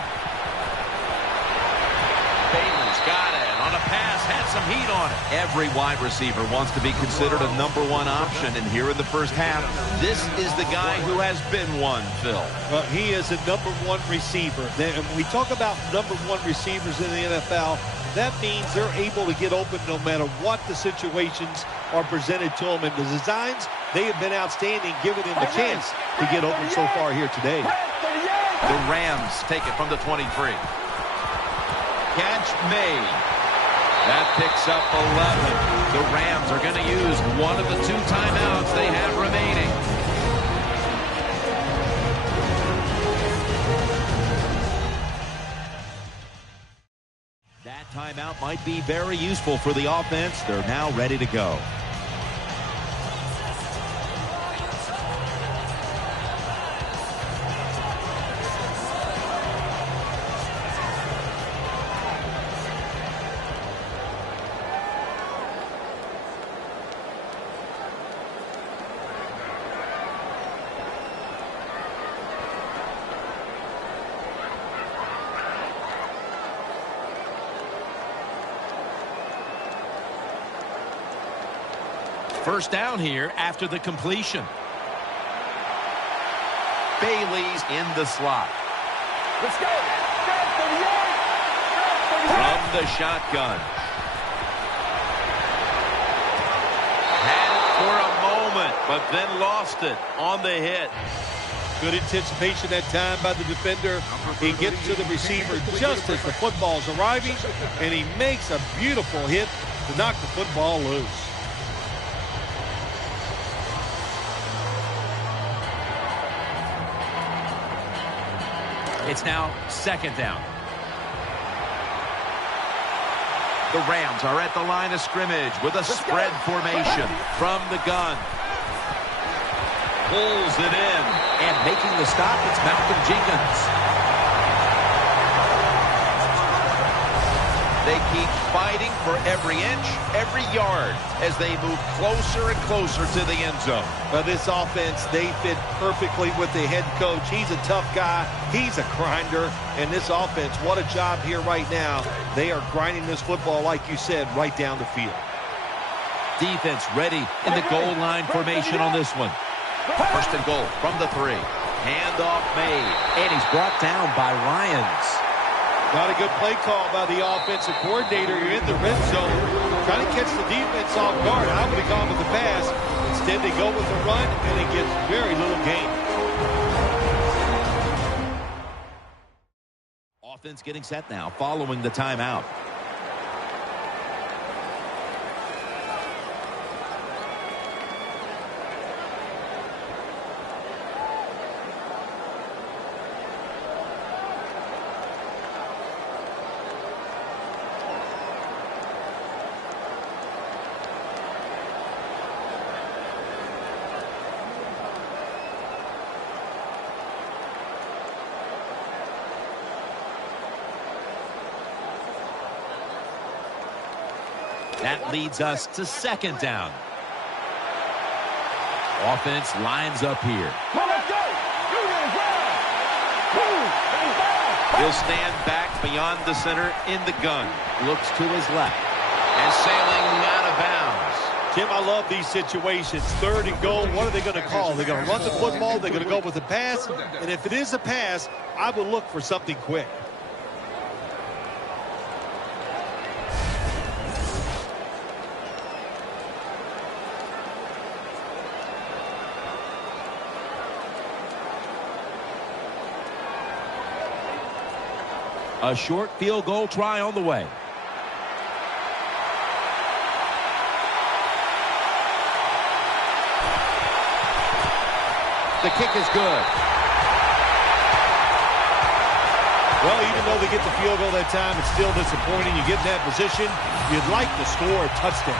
Bailey's got it on a pass, had some heat on it. Every wide receiver wants to be considered a #1 option, and here in the first half, this is the guy who has been one, Phil. Well, he is a #1 receiver. And when we talk about #1 receivers in the NFL, that means they're able to get open no matter what the situations are presented to them. And the designs, they have been outstanding, giving him the chance to get open so far here today. The Rams take it from the 23. Catch made. That picks up 11. The Rams are going to use one of the 2 timeouts they have remaining. That timeout might be very useful for the offense. They're now ready to go. First down here after the completion. Bailey's in the slot. Let's go. From the shotgun. Had it for a moment, but then lost it on the hit. Good anticipation that time by the defender. He gets to the receiver just as the football's arriving, and he makes a beautiful hit to knock the football loose. It's now second down. The Rams are at the line of scrimmage with a spread formation from the gun. Pulls it in. And making the stop, it's Malcolm Jenkins. They keep fighting for every inch, every yard as they move closer and closer to the end zone. Well, this offense, they fit perfectly with the head coach. He's a tough guy. He's a grinder. And this offense, what a job here right now. They are grinding this football, like you said, right down the field. Defense ready in the goal line formation on this one. First and goal from the 3. Handoff made. And he's brought down by Ryans. Not a good play call by the offensive coordinator. You're in the red zone, trying to catch the defense off guard. I would have gone with the pass. Instead, they go with the run, and it gets very little gain. Offense getting set now, following the timeout. That leads us to second down. Offense lines up here. He'll stand back beyond the center in the gun. Looks to his left. And sailing out of bounds. Tim, I love these situations. Third and goal, what are they going to call? They're going to run the football, they're going to go with the pass. And if it is a pass, I would look for something quick. A short field goal try on the way. The kick is good. Well, even though they get the field goal that time, it's still disappointing. You get in that position, you'd like to score a touchdown.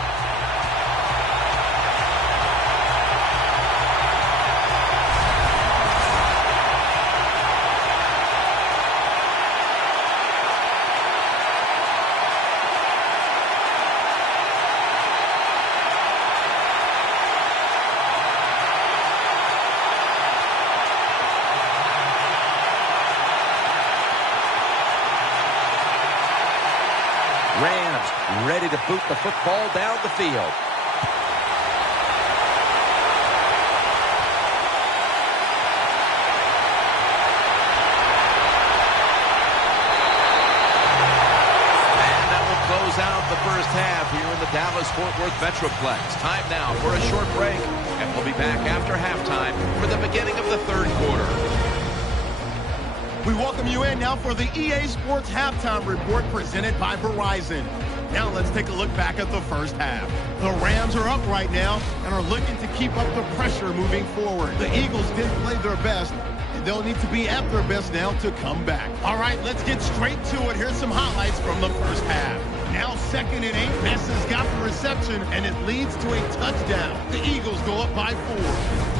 Rams ready to boot the football down the field. And that will close out the first half here in the Dallas-Fort Worth Metroplex. Time now for a short break, and we'll be back after halftime for the beginning of the third quarter. We welcome you in now for the EA Sports Halftime Report presented by Verizon. Now let's take a look back at the first half. The Rams are up right now and are looking to keep up the pressure moving forward. The Eagles didn't play their best, and they'll need to be at their best now to come back. All right, let's get straight to it. Here's some highlights from the first half. Now 2nd and 8. Ness's got the reception, and it leads to a touchdown. The Eagles go up by 4.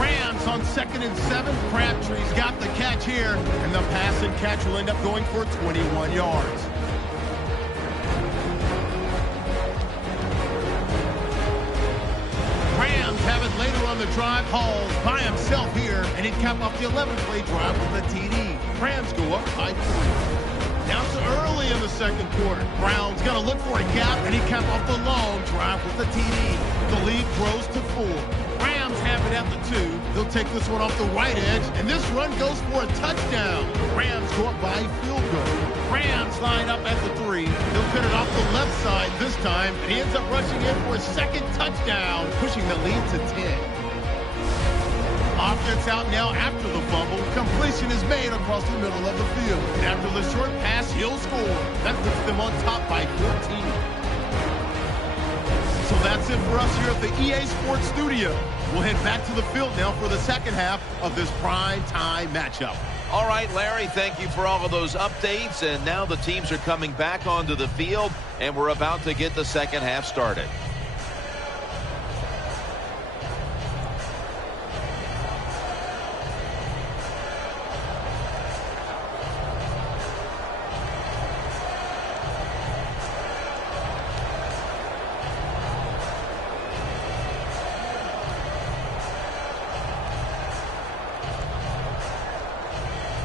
Rams on 2nd and 7. Crabtree's got the catch here, and the pass and catch will end up going for 21 yards. Rams have it later on the drive. Hall's by himself here, and he'd cap off the 11-play drive with a TD. Rams go up by 3. Now to early in the second quarter. Brown's going to look for a gap, and he cap off the long drive with a TD. The lead grows to 4. Rams have it at the 2. They'll take this one off the right edge, and this run goes for a touchdown. Rams go up by a field goal. Rams line up at the 3. They'll pin it off the left side this time, and he ends up rushing in for a second touchdown, pushing the lead to 10. Offense out now after the fumble. Completion is made across the middle of the field. And after the short pass, he'll score. That puts them on top by 14. So that's it for us here at the EA Sports Studio. We'll head back to the field now for the second half of this prime time matchup. All right, Larry, thank you for all of those updates. And now the teams are coming back onto the field, and we're about to get the second half started.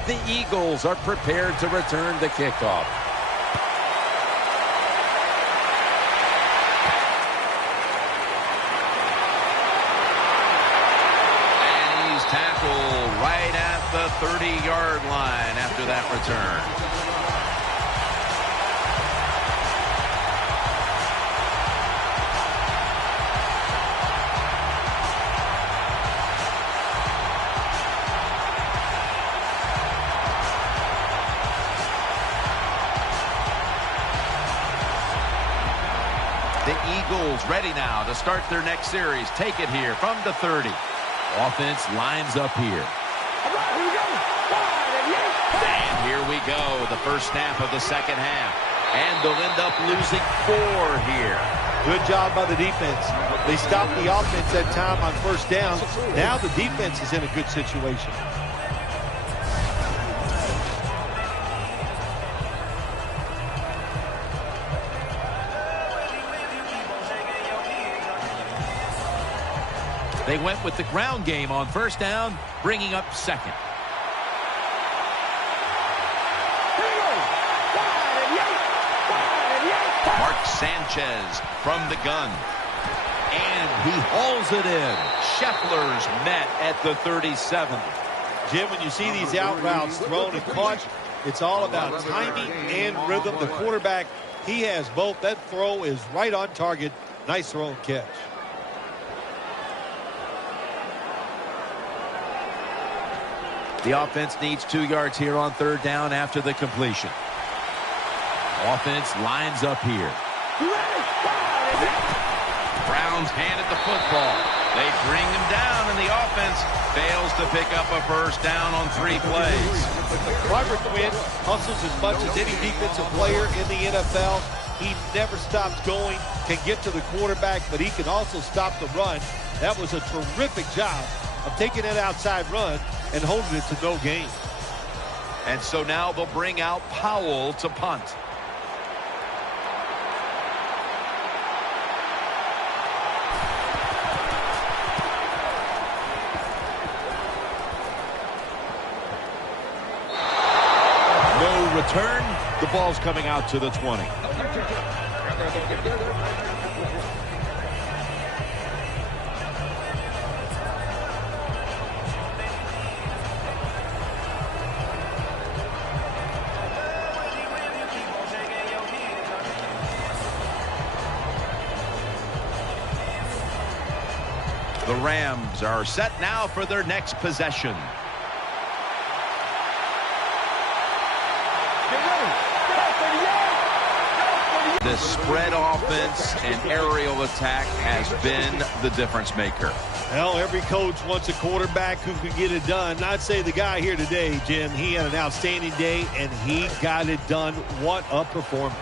The Eagles are prepared to return the kickoff. And he's tackled right at the 30-yard line after that return. The Eagles ready now to start their next series. Take it here from the 30. Offense lines up here. And here we go, the first snap of the second half. And they'll end up losing 4 here. Good job by the defense. They stopped the offense that time on first down. Now the defense is in a good situation. They went with the ground game on first down, bringing up second. Mark Sanchez from the gun. And he hauls it in. Scheffler's met at the 37. Jim, when you see these out routes thrown and caught, it's all about timing and rhythm. The quarterback, he has both. That throw is right on target. Nice throw and catch. The offense needs 2 yards here on third down after the completion. Offense lines up here. Browns handed the football. They bring him down, and the offense fails to pick up a first down on 3 plays. Robert Quinn hustles as much as any defensive player in the NFL. He never stops going, can get to the quarterback, but he can also stop the run. That was a terrific job of taking that outside run and holding it to no gain. And so now they'll bring out Powell to punt. No return. The ball's coming out to the 20. The Rams are set now for their next possession. This spread offense and aerial attack has been the difference maker. Well, every coach wants a quarterback who can get it done. I'd say the guy here today, Jim, he had an outstanding day, and he got it done. What a performance.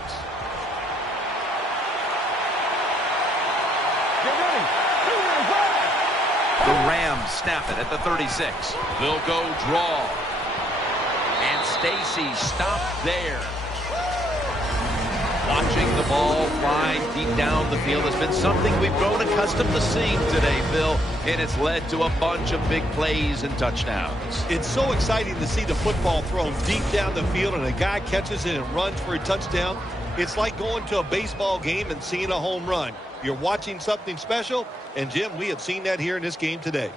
The Rams snap it at the 36. They'll go draw. And Stacy stopped there. Watching the ball fly deep down the field has been something we've grown accustomed to seeing today, Bill, and it's led to a bunch of big plays and touchdowns. It's so exciting to see the football thrown deep down the field and a guy catches it and runs for a touchdown. It's like going to a baseball game and seeing a home run. You're watching something special, and Jim, we have seen that here in this game today.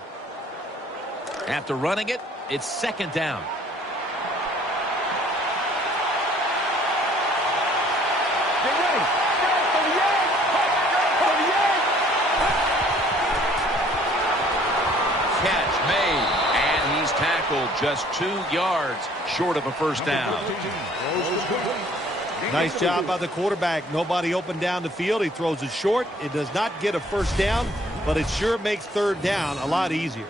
After running it, it's second down. Catch made, and he's tackled just 2 yards short of a first down. Nice job by the quarterback. Nobody open down the field. He throws it short. It does not get a first down, but it sure makes third down a lot easier.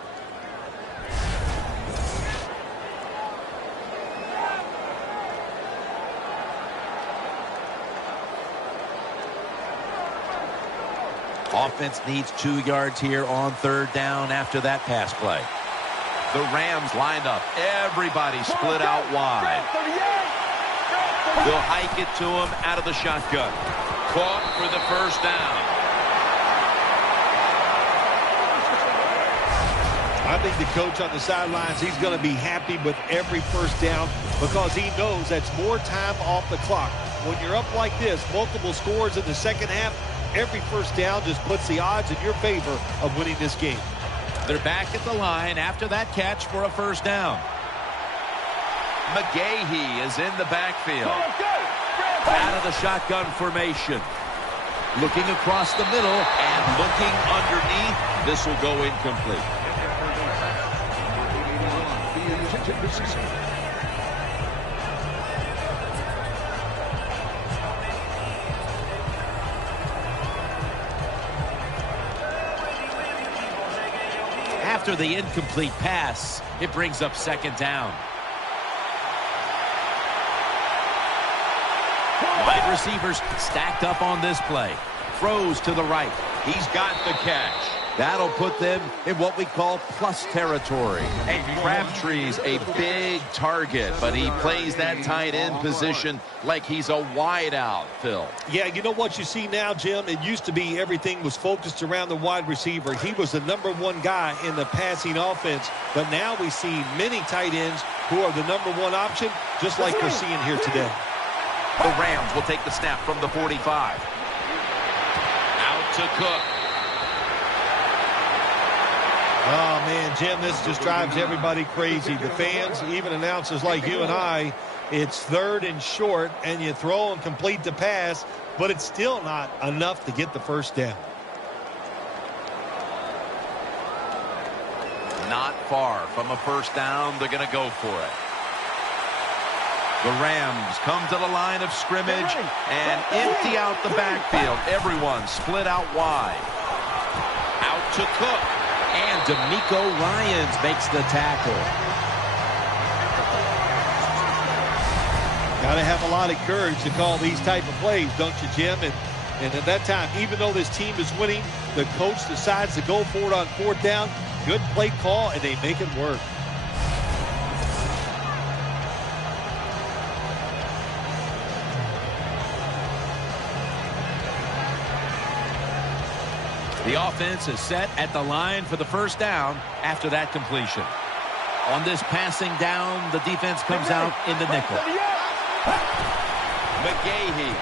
Offense needs 2 yards here on third down after that pass play. The Rams lined up. Everybody split out wide. They'll hike it to him out of the shotgun. Caught for the first down. I think the coach on the sidelines, he's going to be happy with every first down because he knows that's more time off the clock. When you're up like this, multiple scores in the second half, every first down just puts the odds in your favor of winning this game. They're back at the line after that catch for a first down. McGahee is in the backfield. Out of the shotgun formation. Looking across the middle and looking underneath. This will go incomplete. After the incomplete pass, it brings up second down. Wide receivers stacked up on this play. Throws to the right. He's got the catch. That'll put them in what we call plus territory. And Crabtree's a big target, but he plays that tight end position like he's a wide out, Phil. Yeah, you know what you see now, Jim? It used to be everything was focused around the wide receiver. He was the #1 guy in the passing offense, but now we see many tight ends who are the #1 option, just like we're seeing here today. The Rams will take the snap from the 45. Out to Cook. Oh, man, Jim, this just drives everybody crazy. The fans, even announcers like you and I, it's third and short, and you throw and complete the pass, but it's still not enough to get the first down. Not far from a first down. They're going to go for it. The Rams come to the line of scrimmage and empty out the backfield. Everyone split out wide. Out to Cook. And D'Amico Ryans makes the tackle. Got to have a lot of courage to call these type of plays, don't you, Jim? And at that time, even though this team is winning, the coach decides to go for it on 4th down. Good play call, and they make it work. The offense is set at the line for the first down after that completion. On this passing down, the defense comes out in the nickel. McGahee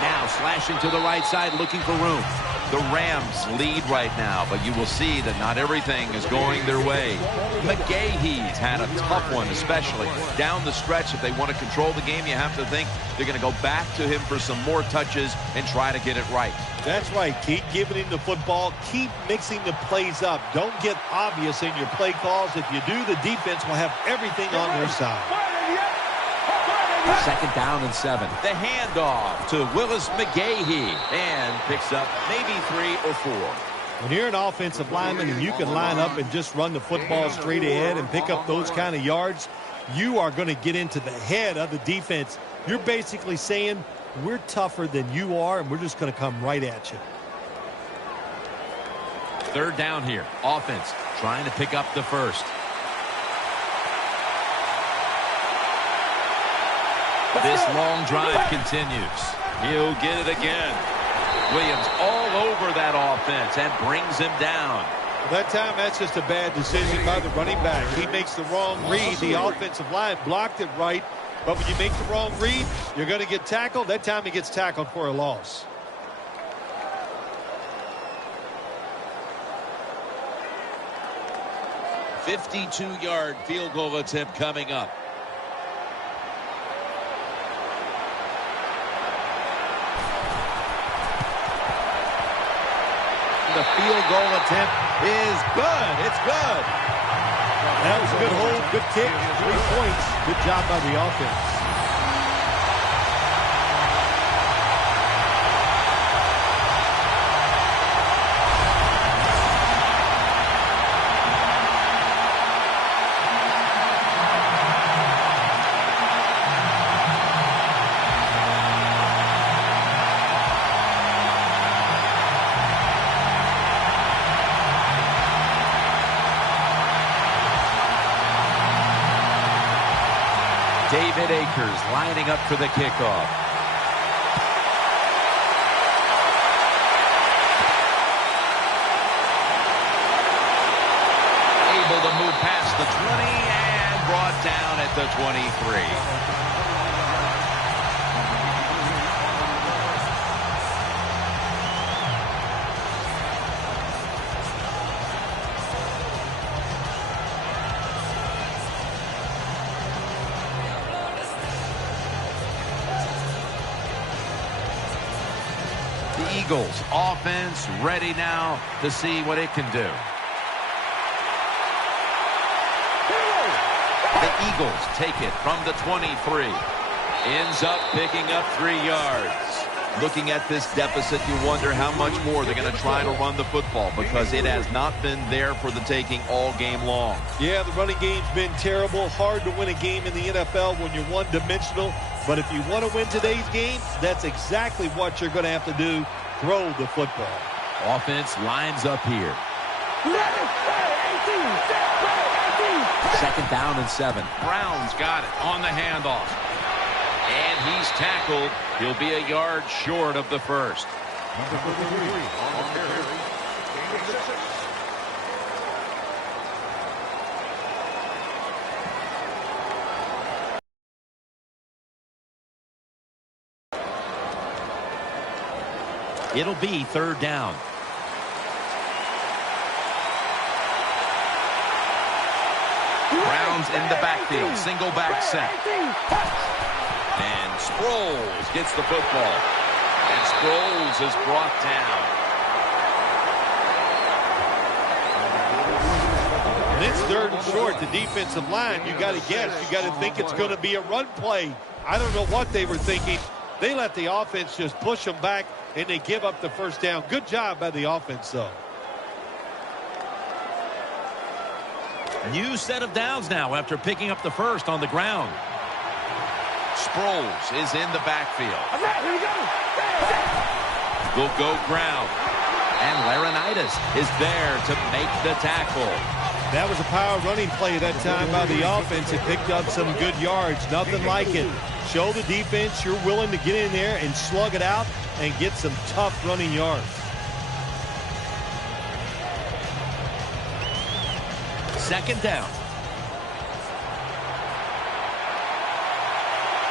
now slashing to the right side, looking for room. The Rams lead right now, but you will see that not everything is going their way. McGahee's had a tough one, especially down the stretch. If they want to control the game, you have to think they're going to go back to him for some more touches and try to get it right. That's right. Keep giving him the football. Keep mixing the plays up. Don't get obvious in your play calls. If you do, the defense will have everything on their side. 2nd down and 7. The handoff to Willis McGahee and picks up maybe 3 or 4. When you're an offensive lineman and you can line up and just run the football straight ahead and pick up those kind of yards, you are going to get into the head of the defense. You're basically saying, we're tougher than you are, and we're just going to come right at you. 3rd down here. Offense trying to pick up the first. This long drive continues. He'll get it again. Williams all over that offense and brings him down. That time, that's just a bad decision by the running back. He makes the wrong read. The offensive line blocked it right. But when you make the wrong read, you're going to get tackled. That time he gets tackled for a loss. A 52-yard field goal attempt coming up. The field goal attempt is good. It's good. That was a good hold, good kick, 3 points. Good job by the offense. David Akers lining up for the kickoff. Able to move past the 20 and brought down at the 23. Eagles offense ready now to see what it can do. The Eagles take it from the 23. Ends up picking up 3 yards. Looking at this deficit, you wonder how much more they're going to try to run the football because it has not been there for the taking all game long. Yeah, the running game's been terrible. Hard to win a game in the NFL when you're one-dimensional. But if you want to win today's game, that's exactly what you're going to have to do. Throw the football. Offense lines up here. 2nd down and 7. Brown's got it on the handoff. And he's tackled. He'll be a yard short of the first. Number 33 on the carry. Gain of 6. It'll be 3rd down. Browns in the backfield. Single back set. And Sproles gets the football. And Sproles is brought down. And it's 3rd and short. The defensive line, you got to guess. You got to think it's going to be a run play. I don't know what they were thinking. They let the offense just push them back, and they give up the 1st down. Good job by the offense, though. New set of downs now after picking up the first on the ground. Sproles is in the backfield. Here we go. Will go ground. And Laurinaitis is there to make the tackle. That was a power running play that time by the offense. It picked up some good yards. Nothing like it. Show the defense you're willing to get in there and slug it out and get some tough running yards. Second down.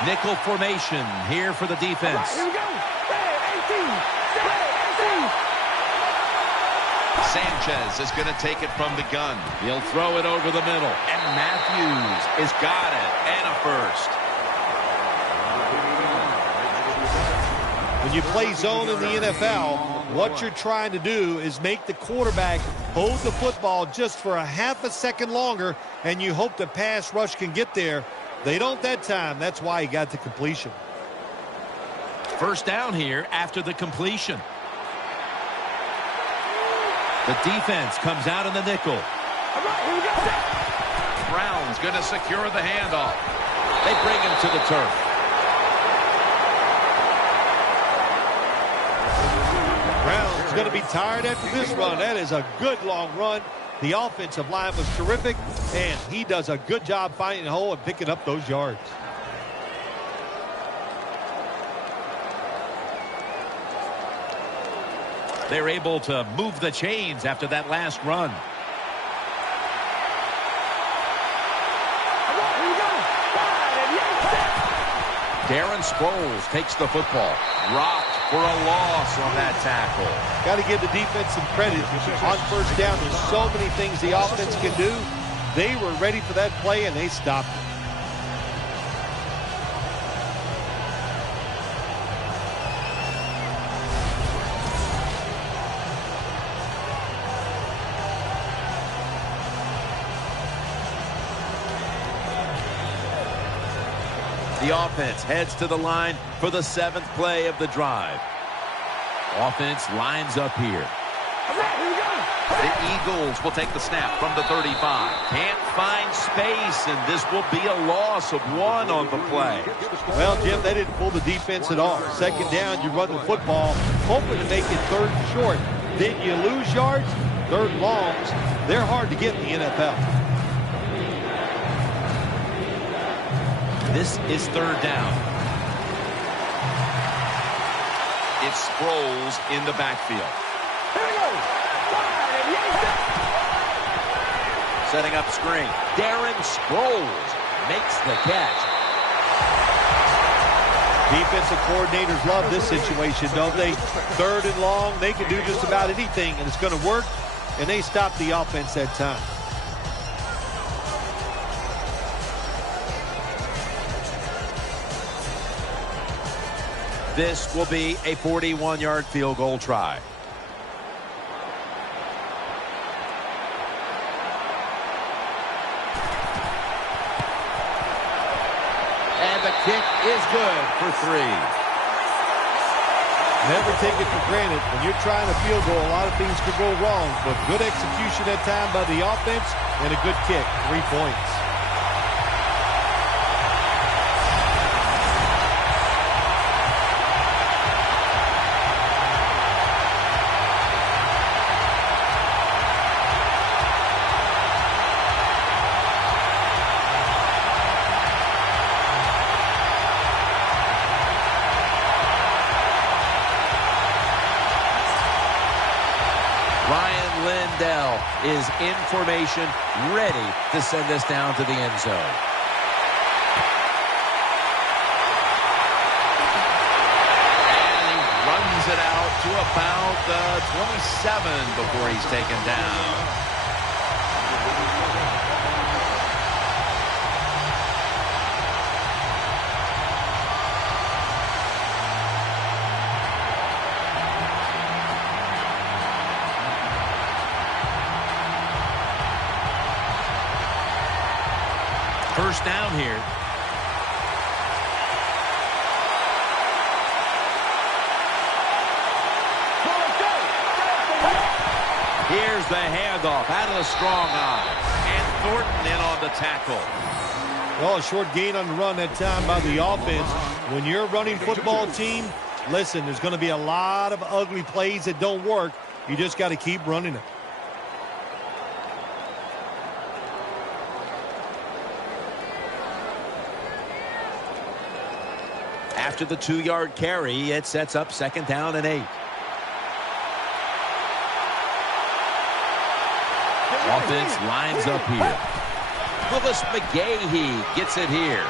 Nickel formation here for the defense. Here we go. 18. Sanchez is going to take it from the gun. He'll throw it over the middle. And Matthews has got it. And a first. When you play zone in the NFL, what you're trying to do is make the quarterback hold the football just for a half a second longer, and you hope the pass rush can get there. They don't that time. That's why he got the completion. First down here after the completion. The defense comes out in the nickel. All right, here we go. Brown's going to secure the handoff. They bring him to the turf. Brown's going to be tired after this run. That is a good long run. The offensive line was terrific, and he does a good job finding a hole and picking up those yards. They're able to move the chains after that last run. Darren Sproles takes the football. Rocked for a loss on that tackle. Got to give the defense some credit. On first down, there's so many things the offense can do. They were ready for that play, and they stopped it. The offense heads to the line for the 7th play of the drive. Offense lines up here. The Eagles will take the snap from the 35. Can't find space, and this will be a loss of 1 on the play. Well, Jim, they didn't pull the defense at all. Second down, you run the football, hoping to make it third and short. Then you lose yards, third longs. They're hard to get in the NFL. This is third down. It's Sproles in the backfield. Here we go. Setting up screen. Darren Sproles makes the catch. Defensive coordinators love this situation, don't they? Third and long, they can do just about anything, and it's going to work, and they stop the offense that time. This will be a 41-yard field goal try. And the kick is good for 3. Never take it for granted. When you're trying a field goal, a lot of things could go wrong, but good execution that time by the offense and a good kick, 3 points. Ryan Lindell is in formation, ready to send this down to the end zone. And he runs it out to about the 27 before he's taken down. First down here. Here's the handoff out of the strong eye. And Thornton in on the tackle. Well, a short gain on the run that time by the offense. When you're a running football team, listen, there's going to be a lot of ugly plays that don't work. You just got to keep running it. After the 2-yard carry, it sets up 2nd down and 8. Offense lines up here. Willis McGahee gets it here.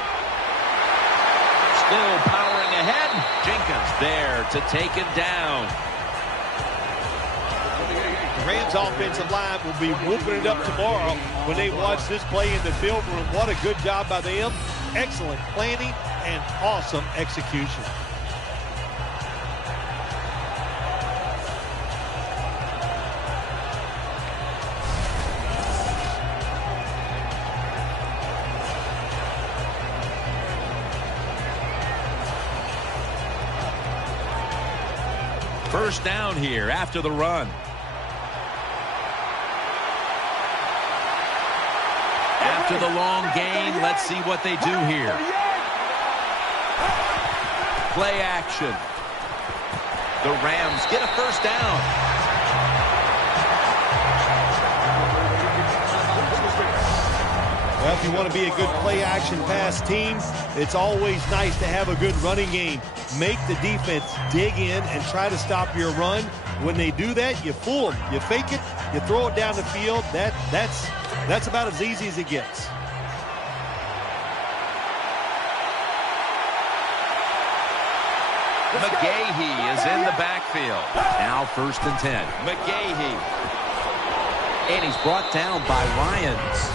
Still powering ahead. Jenkins there to take him down. The Rams offensive line will be whooping it up tomorrow when they watch this play in the film room. What a good job by them. Excellent planning and awesome execution. First down here after the run. After the long gain, let's see what they do here. Play action. The Rams get a first down. Well, if you want to be a good play-action pass team, it's always nice to have a good running game. Make the defense dig in and try to stop your run. When they do that, you fool them. You fake it, you throw it down the field. That's about as easy as it gets. McGahee is in the backfield. Now 1st and 10. McGahee. And he's brought down by Ryans.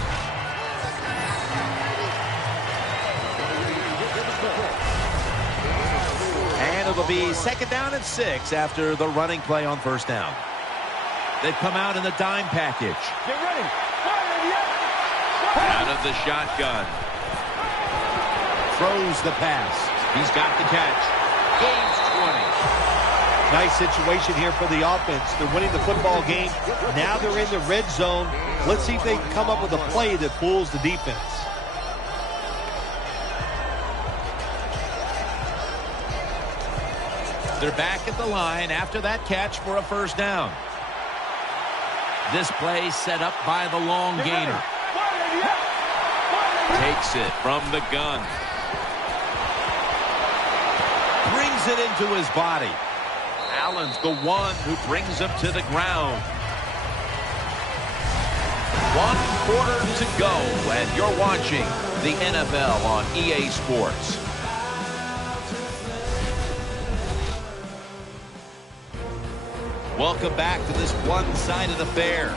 And it'll be 2nd down and 6 after the running play on 1st down. They've come out in the dime package. Get ready. Out of the shotgun. Throws the pass. He's got the catch. Gains 20. Nice situation here for the offense. They're winning the football game. Now they're in the red zone. Let's see if they can come up with a play that fools the defense. They're back at the line after that catch for a first down. This play set up by the long gainer. Takes it from the gun. Brings it into his body. Allen's the one who brings him to the ground. 1 quarter to go, and you're watching the NFL on EA Sports. Welcome back to this one-sided affair.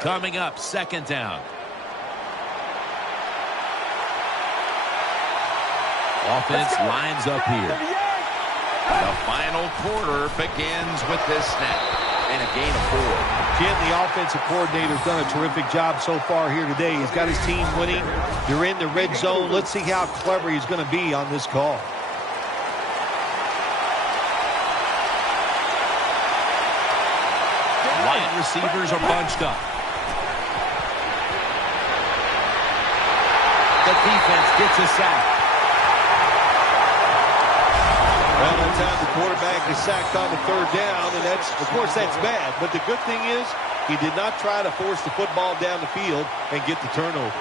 Coming up, 2nd down. Offense lines up here. The final quarter begins with this snap and a gain of 4. Jim, the offensive coordinator's done a terrific job so far here today. He's got his team winning. They're in the red zone. Let's see how clever he's going to be on this call. Wide receivers are bunched up. The defense gets a sack. Well, that time the quarterback is sacked on the 3rd down, and of course, that's bad. But the good thing is he did not try to force the football down the field and get the turnover.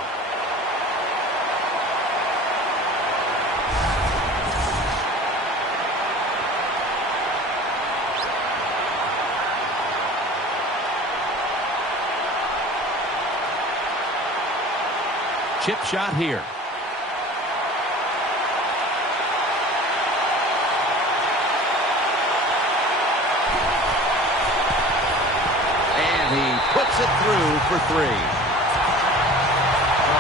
Chip shot here. Puts it through for 3.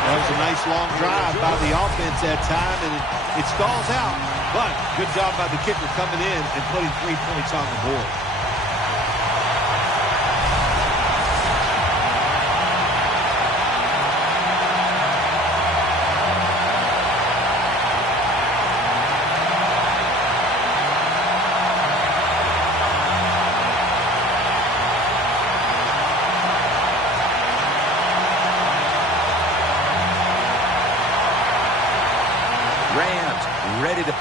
That was a nice long drive by the offense that time, and it stalls out. But good job by the kicker coming in and putting 3 points on the board.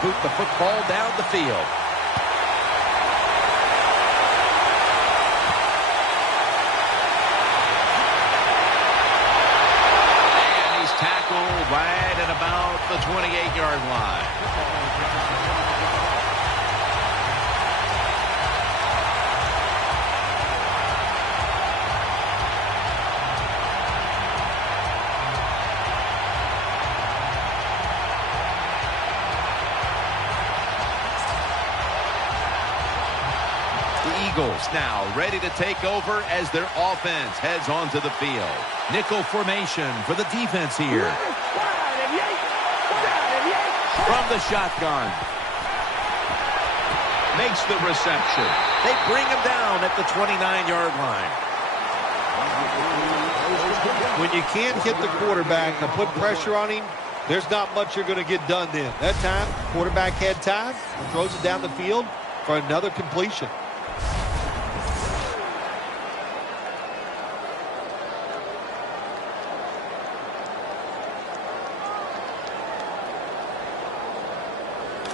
boot the football down the field. And he's tackled right at about the 28-yard line. Eagles now ready to take over as their offense heads onto the field. Nickel formation for the defense here. From the shotgun. Makes the reception. They bring him down at the 29-yard line. When you can't hit the quarterback and put pressure on him, there's not much you're going to get done then. That time, quarterback had time, throws it down the field for another completion.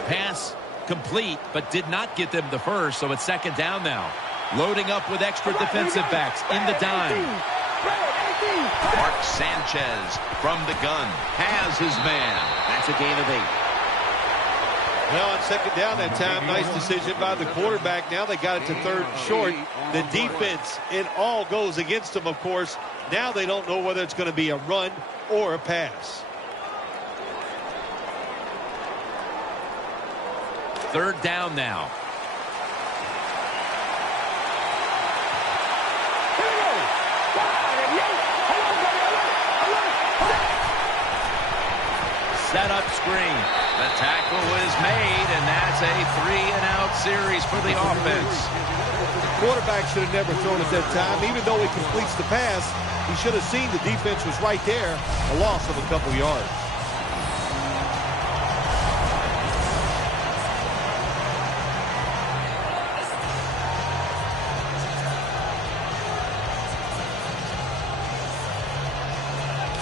Pass complete, but did not get them the first, so it's second down now. Loading up with extra defensive backs in the dime. Mark Sanchez from the gun has his man. That's a gain of 8. Well, on second down that time, nice decision by the quarterback. Now they got it to third and short. The defense, it all goes against them, of course. Now they don't know whether it's going to be a run or a pass. Third down now. Set up screen. The tackle is made, and that's a 3-and-out series for the offense. The quarterback should have never thrown at that time. Even though he completes the pass, he should have seen the defense was right there. A loss of a couple yards.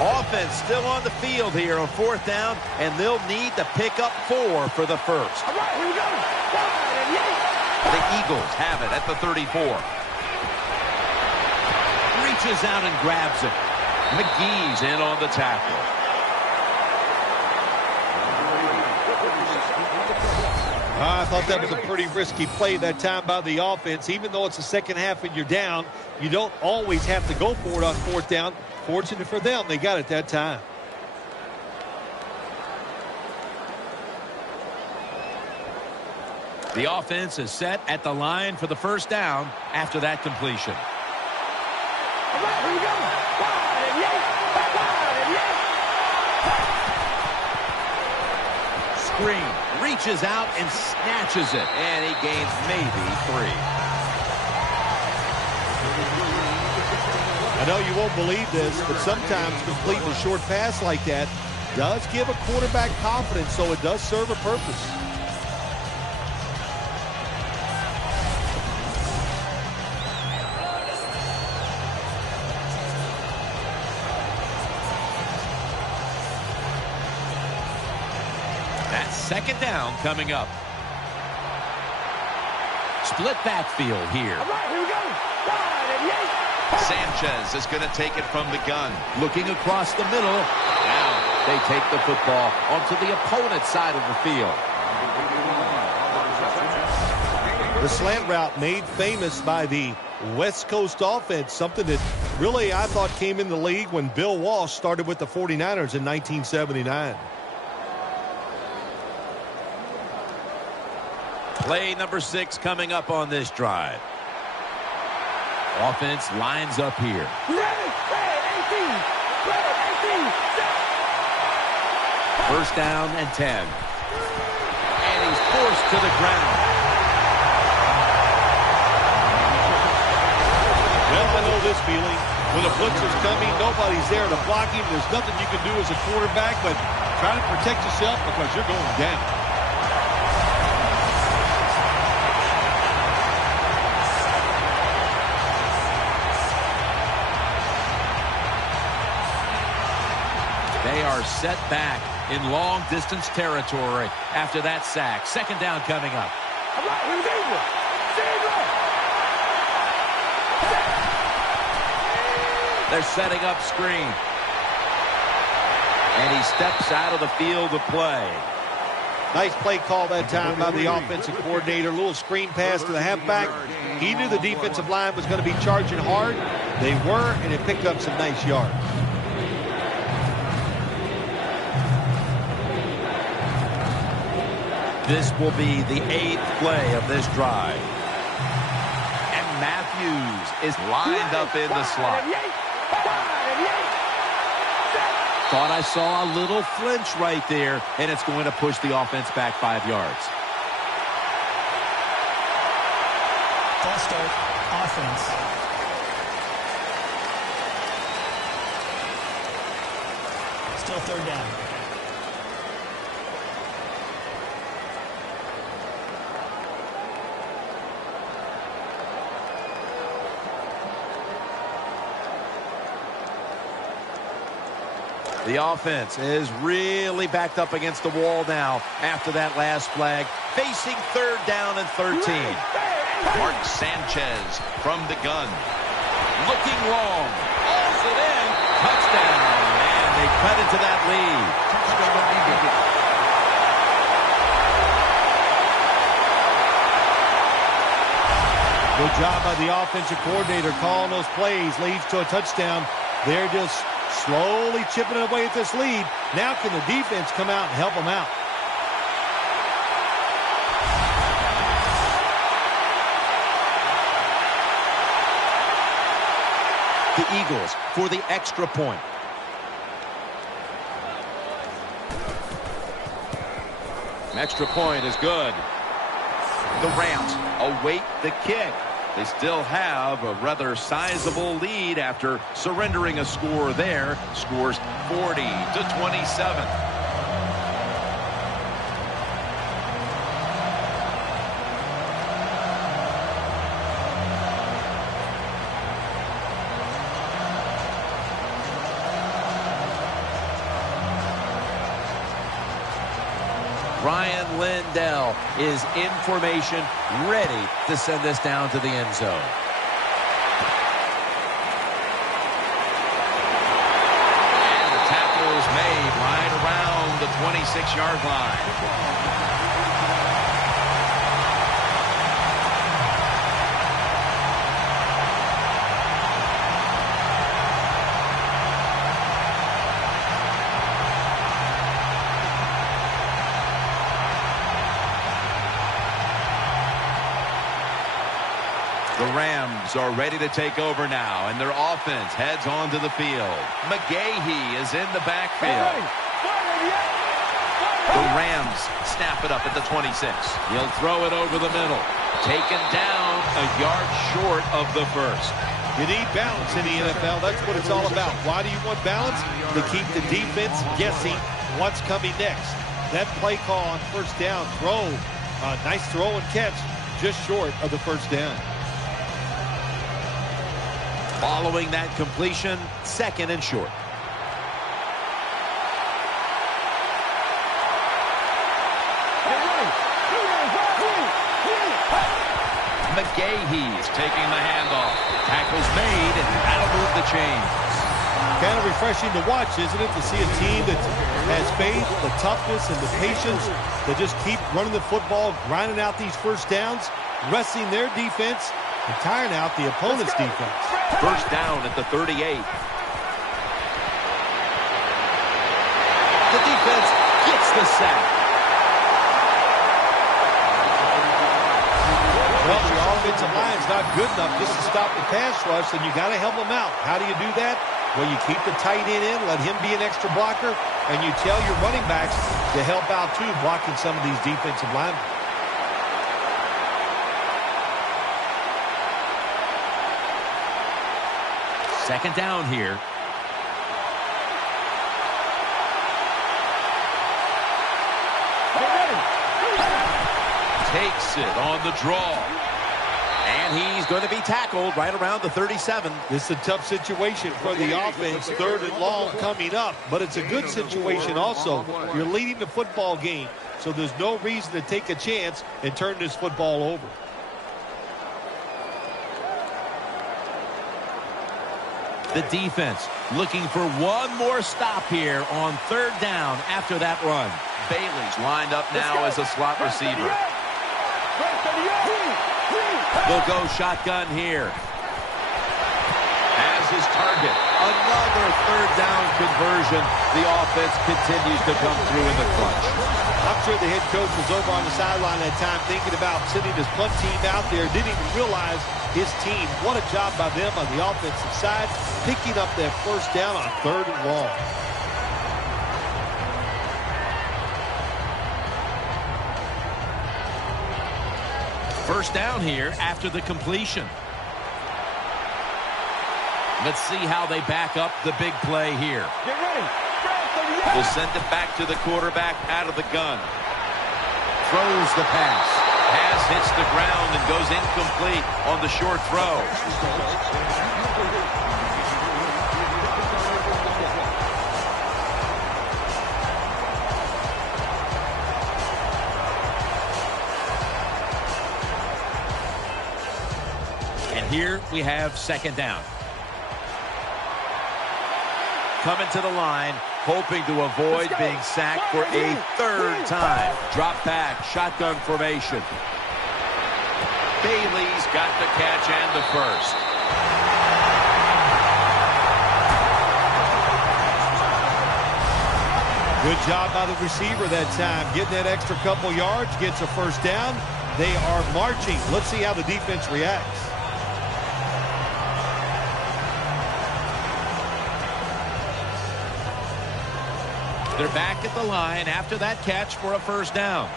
Offense still on the field here on fourth down, and they'll need to pick up 4 for the first. All right, here we go. The Eagles have it at the 34. Reaches out and grabs it. McGee's in on the tackle. I thought that was a pretty risky play that time by the offense. Even though it's the second half and you're down, you don't always have to go for it on fourth down. Fortunate for them, they got it that time. The offense is set at the line for the first down after that completion. All right, here we go. Screen, reaches out and snatches it, and he gains maybe 3. I know you won't believe this, but sometimes completing a short pass like that does give a quarterback confidence, so it does serve a purpose. That's second down coming up. Split backfield here. All right, here we go. Sanchez is going to take it from the gun. Looking across the middle. Now they take the football onto the opponent's side of the field. The slant route made famous by the West Coast offense, something that really I thought came in the league when Bill Walsh started with the 49ers in 1979. Play number 6 coming up on this drive. Offense lines up here. First down and 10. And he's forced to the ground. Well, I know this feeling. When a blitzer's coming, nobody's there to block him. There's nothing you can do as a quarterback but try to protect yourself because you're going down. They are set back in long-distance territory after that sack. Second down coming up. They're setting up screen. And he steps out of the field to play. Nice play call that time by the offensive coordinator. A little screen pass to the halfback. He knew the defensive line was going to be charging hard. They were, and it picked up some nice yards. This will be the 8th play of this drive. And Matthews is lined up in the slot. Thought I saw a little flinch right there, and it's going to push the offense back 5 yards. False start, offense. Still third down. The offense is really backed up against the wall now after that last flag, facing third down and 13. Mark Sanchez from the gun. Looking long. Hauls it in. Touchdown. And they cut into that lead. Good job by the offensive coordinator calling those plays. Leads to a touchdown. They're just slowly chipping away at this lead. Now can the defense come out and help them out? The Eagles for the extra point. Extra point is good. The Rams await the kick. They still have a rather sizable lead after surrendering a score there. Scores 40-27. Ryan Lindell is in formation, ready to send this down to the end zone. And the tackle is made right around the 26-yard line. The Rams are ready to take over now, and their offense heads onto the field. McGahee is in the backfield. The Rams snap it up at the 26. He'll throw it over the middle. Taken down a yard short of the first. You need balance in the NFL. That's what it's all about. Why do you want balance? To keep the defense guessing what's coming next. That play call on first down, nice throw and catch, just short of the first down. Following that completion, second and short. McGahee's taking the handoff. Tackle's made, and that'll move the chains. Kind of refreshing to watch, isn't it, to see a team that has faith, the toughness, and the patience to just keep running the football, grinding out these first downs, resting their defense, and tiring out the opponent's defense. First down at the 38. The defense gets the sack. Well, the offensive line's not good enough just to stop the pass rush, and you got to help them out. How do you do that? Well, you keep the tight end in, let him be an extra blocker, and you tell your running backs to help out, too, blocking some of these defensive linemen. Second down here. Takes it on the draw. And he's going to be tackled right around the 37. This is a tough situation for the offense, 3rd and long coming up, but it's a good situation also. You're leading the football game, so there's no reason to take a chance and turn this football over. The defense looking for one more stop here on 3rd down after that run. Bailey's lined up now as a slot receiver. They'll go shotgun here. As his target. Another 3rd down conversion. The offense continues to come through in the clutch. I'm sure the head coach was over on the sideline that time thinking about sending his punt team out there. Didn't even realize his team. What a job by them on the offensive side, picking up that 1st down on 3rd and long. First down here after the completion. Let's see how they back up the big play here. Get ready. Will send it back to the quarterback out of the gun. Throws the pass. Pass hits the ground and goes incomplete on the short throw. And here we have 2nd down. Coming to the line, hoping to avoid being sacked for a 3rd time. Drop back, shotgun formation. Bailey's got the catch and the first. Good job by the receiver that time. Getting that extra couple yards, gets a 1st down. They are marching. Let's see how the defense reacts. They're back at the line after that catch for a 1st down.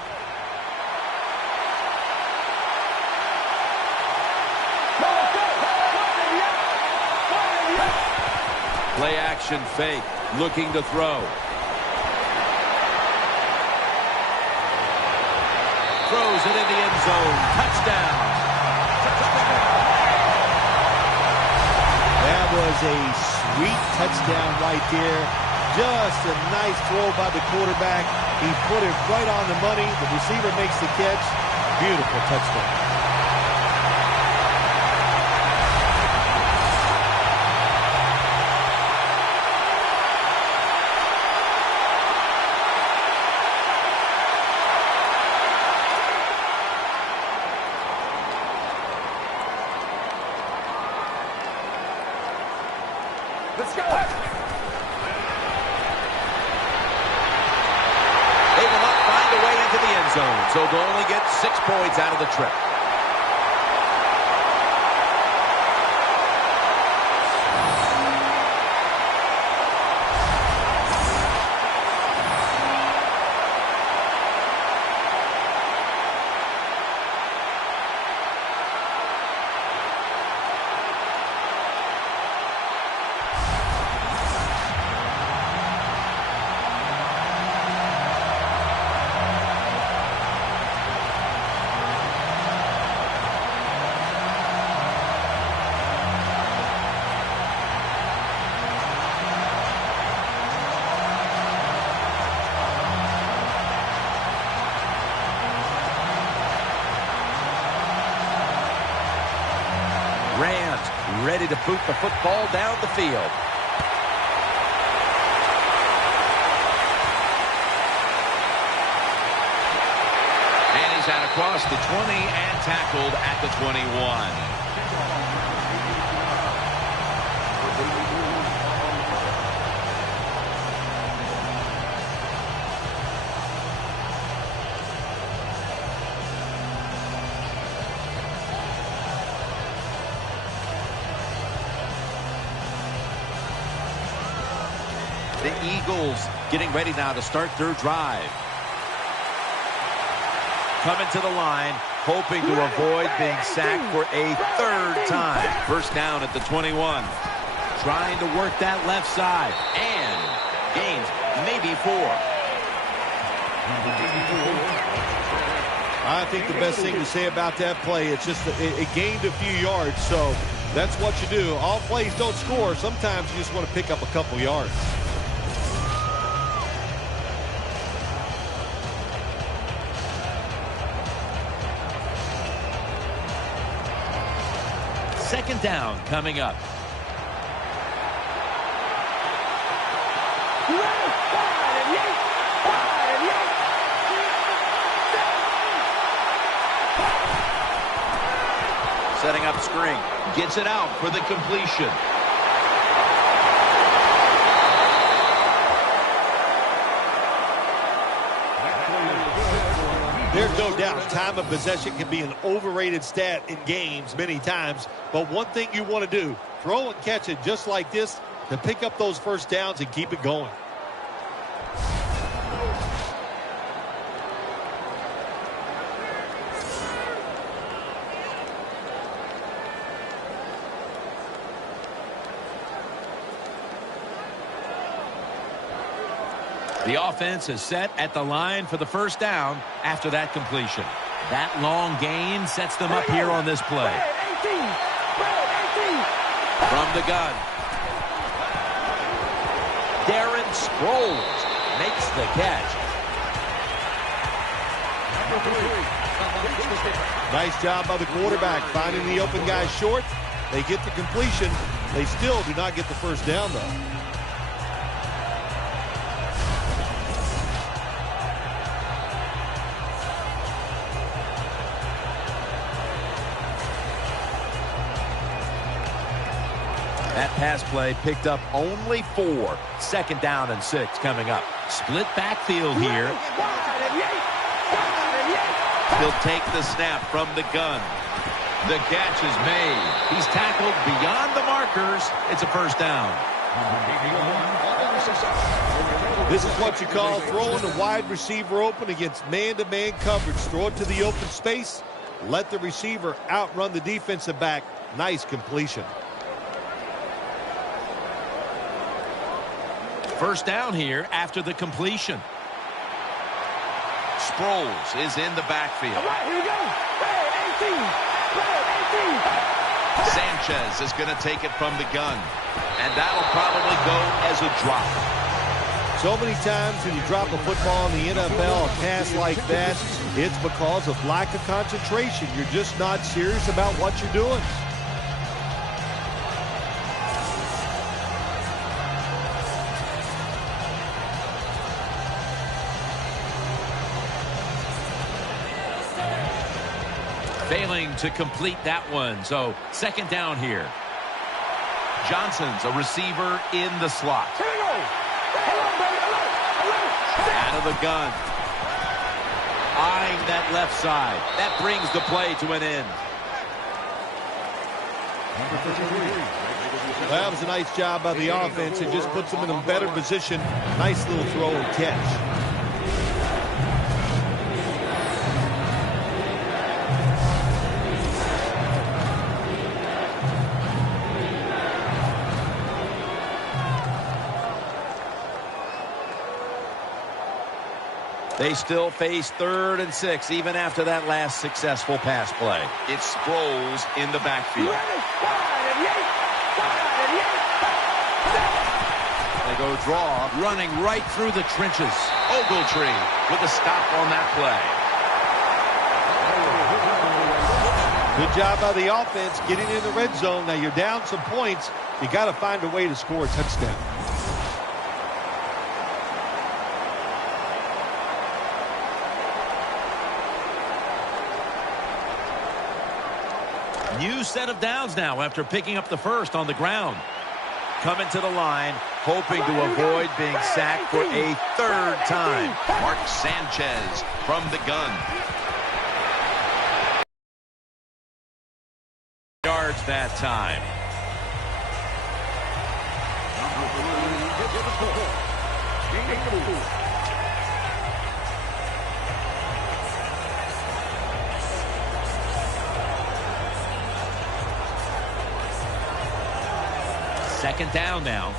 Play action fake, looking to throw. Throws it in the end zone. Touchdown. That was a sweet touchdown right there. Just a nice throw by the quarterback. He put it right on the money. The receiver makes the catch. Beautiful touchdown. Let's go. They will not find a way into the end zone, so they'll only get 6 points out of the trip. Rams ready to boot the football down the field. And he's out across the 20 and tackled at the 21. The Eagles getting ready now to start their drive. Coming to the line, hoping to avoid being sacked for a 3rd time. First down at the 21. Trying to work that left side. And gains maybe 4. I think the best thing to say about that play, it's just it gained a few yards, so that's what you do. All plays don't score. Sometimes you just want to pick up a couple yards. Second down coming up. Setting up screen. Gets it out for the completion. There's no doubt time of possession can be an overrated stat in games many times, but one thing you want to do, throw and catch it just like this to pick up those first downs and keep it going. The offense is set at the line for the first down after that completion. That long gain sets them up here on this play. From the gun. Darren Sproles makes the catch. Nice job by the quarterback finding the open guy short. They get the completion. They still do not get the first down, though. That pass play picked up only 4. Second down and 6 coming up. Split backfield here. He'll take the snap from the gun. The catch is made. He's tackled beyond the markers. It's a first down. This is what you call throwing the wide receiver open against man-to-man coverage. Throw it to the open space. Let the receiver outrun the defensive back. Nice completion. First down here after the completion. Sproles is in the backfield. All right, here we go. Red 18. Sanchez is going to take it from the gun. And that'll probably go as a drop. So many times when you drop a football in the NFL, a pass like that, it's because of lack of concentration. You're just not serious about what you're doing. Failing to complete that one. So second down here. Johnson's a receiver in the slot. Here we go. Out of the gun. Eyeing that left side. That brings the play to an end. That was a nice job by the offense. It just puts them in a better position. Nice little throw and catch. They still face 3rd and 6 even after that last successful pass play. It's Sproles in the backfield. They go draw, running right through the trenches. Ogletree with a stop on that play. Good job by the offense getting in the red zone. Now you're down some points. You got to find a way to score a touchdown. New set of downs now after picking up the first on the ground. Coming to the line, hoping to avoid being sacked for a 3rd time. Mark Sanchez from the gun. Yards that time. Second down now.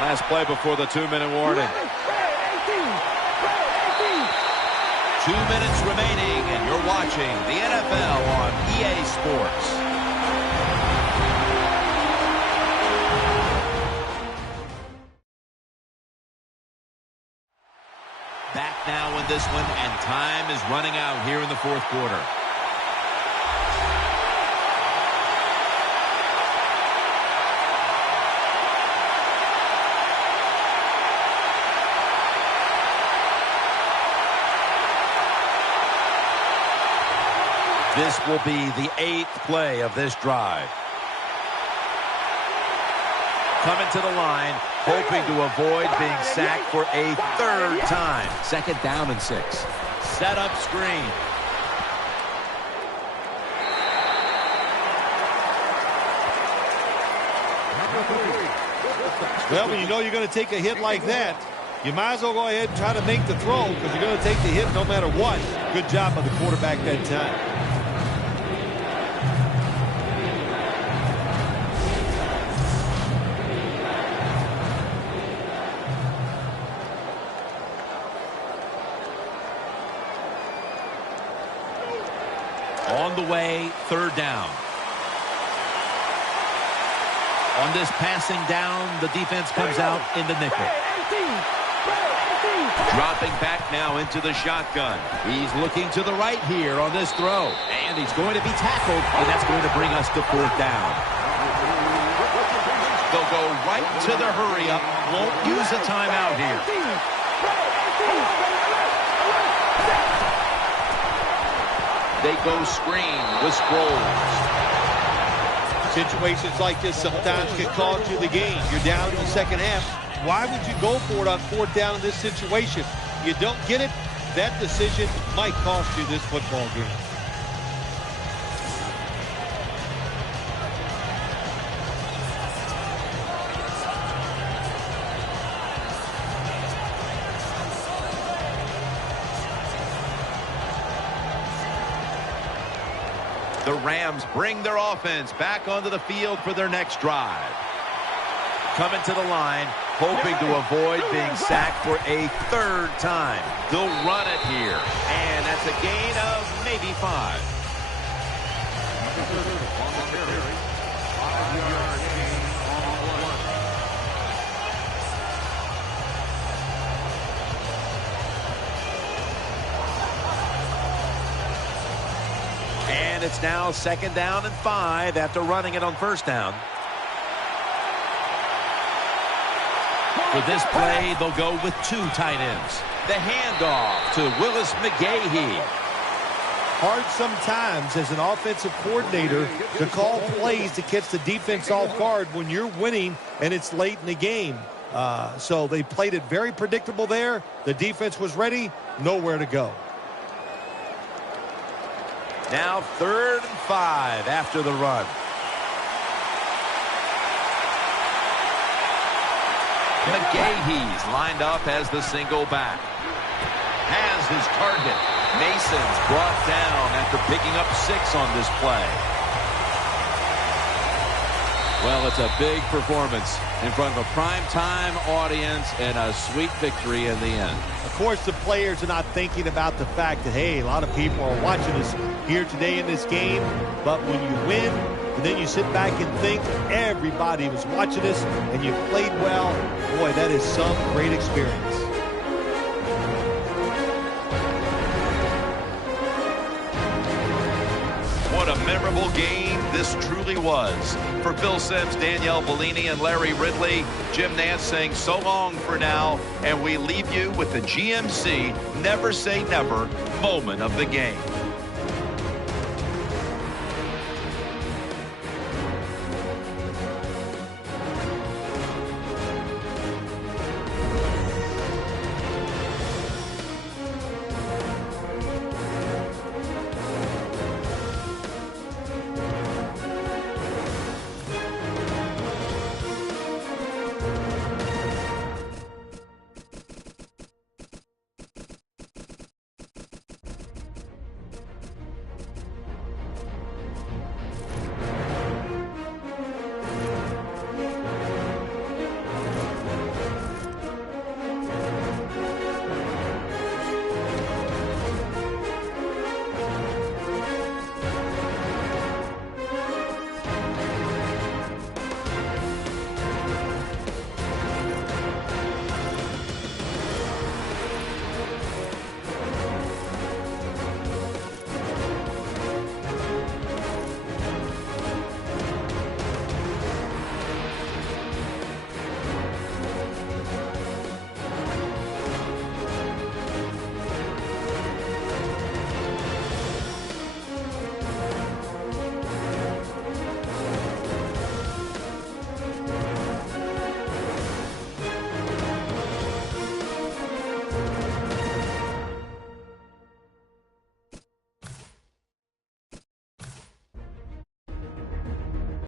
Last play before the 2-minute warning. 2 minutes remaining, and you're watching the NFL on EA Sports. Back now in this one, and time is running out here in the fourth quarter. This will be the 8th play of this drive. Coming to the line, hoping to avoid being sacked for a 3rd time. 2nd down and 6. Set up screen. Well, when you know you're going to take a hit like that, you might as well go ahead and try to make the throw because you're going to take the hit no matter what. Good job by the quarterback that time. On the way, 3rd down. On this passing down, the defense comes out in the nickel. Dropping back now into the shotgun. He's looking to the right here on this throw. And he's going to be tackled, and that's going to bring us to 4th down. They'll go right to the hurry-up. Won't use a timeout here. They go screen with Sproles. Situations like this sometimes can cost you the game. You're down in the second half. Why would you go for it on 4th down in this situation? You don't get it, that decision might cost you this football game. The Rams bring their offense back onto the field for their next drive. Coming to the line, hoping to avoid being sacked for a 3rd time. They'll run it here, and that's a gain of maybe 5. And it's now 2nd down and 5 after running it on 1st down. For this play, they'll go with 2 tight ends. The handoff to Willis McGahee. Hard sometimes as an offensive coordinator to call plays to catch the defense off guard when you're winning and it's late in the game. So they played it very predictable there. The defense was ready, nowhere to go. Now 3rd and 5 after the run. McGahee's lined up as the single back. Has his target. Mason's brought down after picking up 6 on this play. Well, it's a big performance in front of a primetime audience and a sweet victory in the end. Of course, the players are not thinking about the fact that, hey, a lot of people are watching us here today in this game. But when you win, and then you sit back and think everybody was watching us and you played well, boy, that is some great experience. What a memorable game this truly was. For Phil Simms, Danielle Bellini, and Larry Ridley, Jim Nantz saying so long for now, and we leave you with the GMC Never Say Never moment of the game.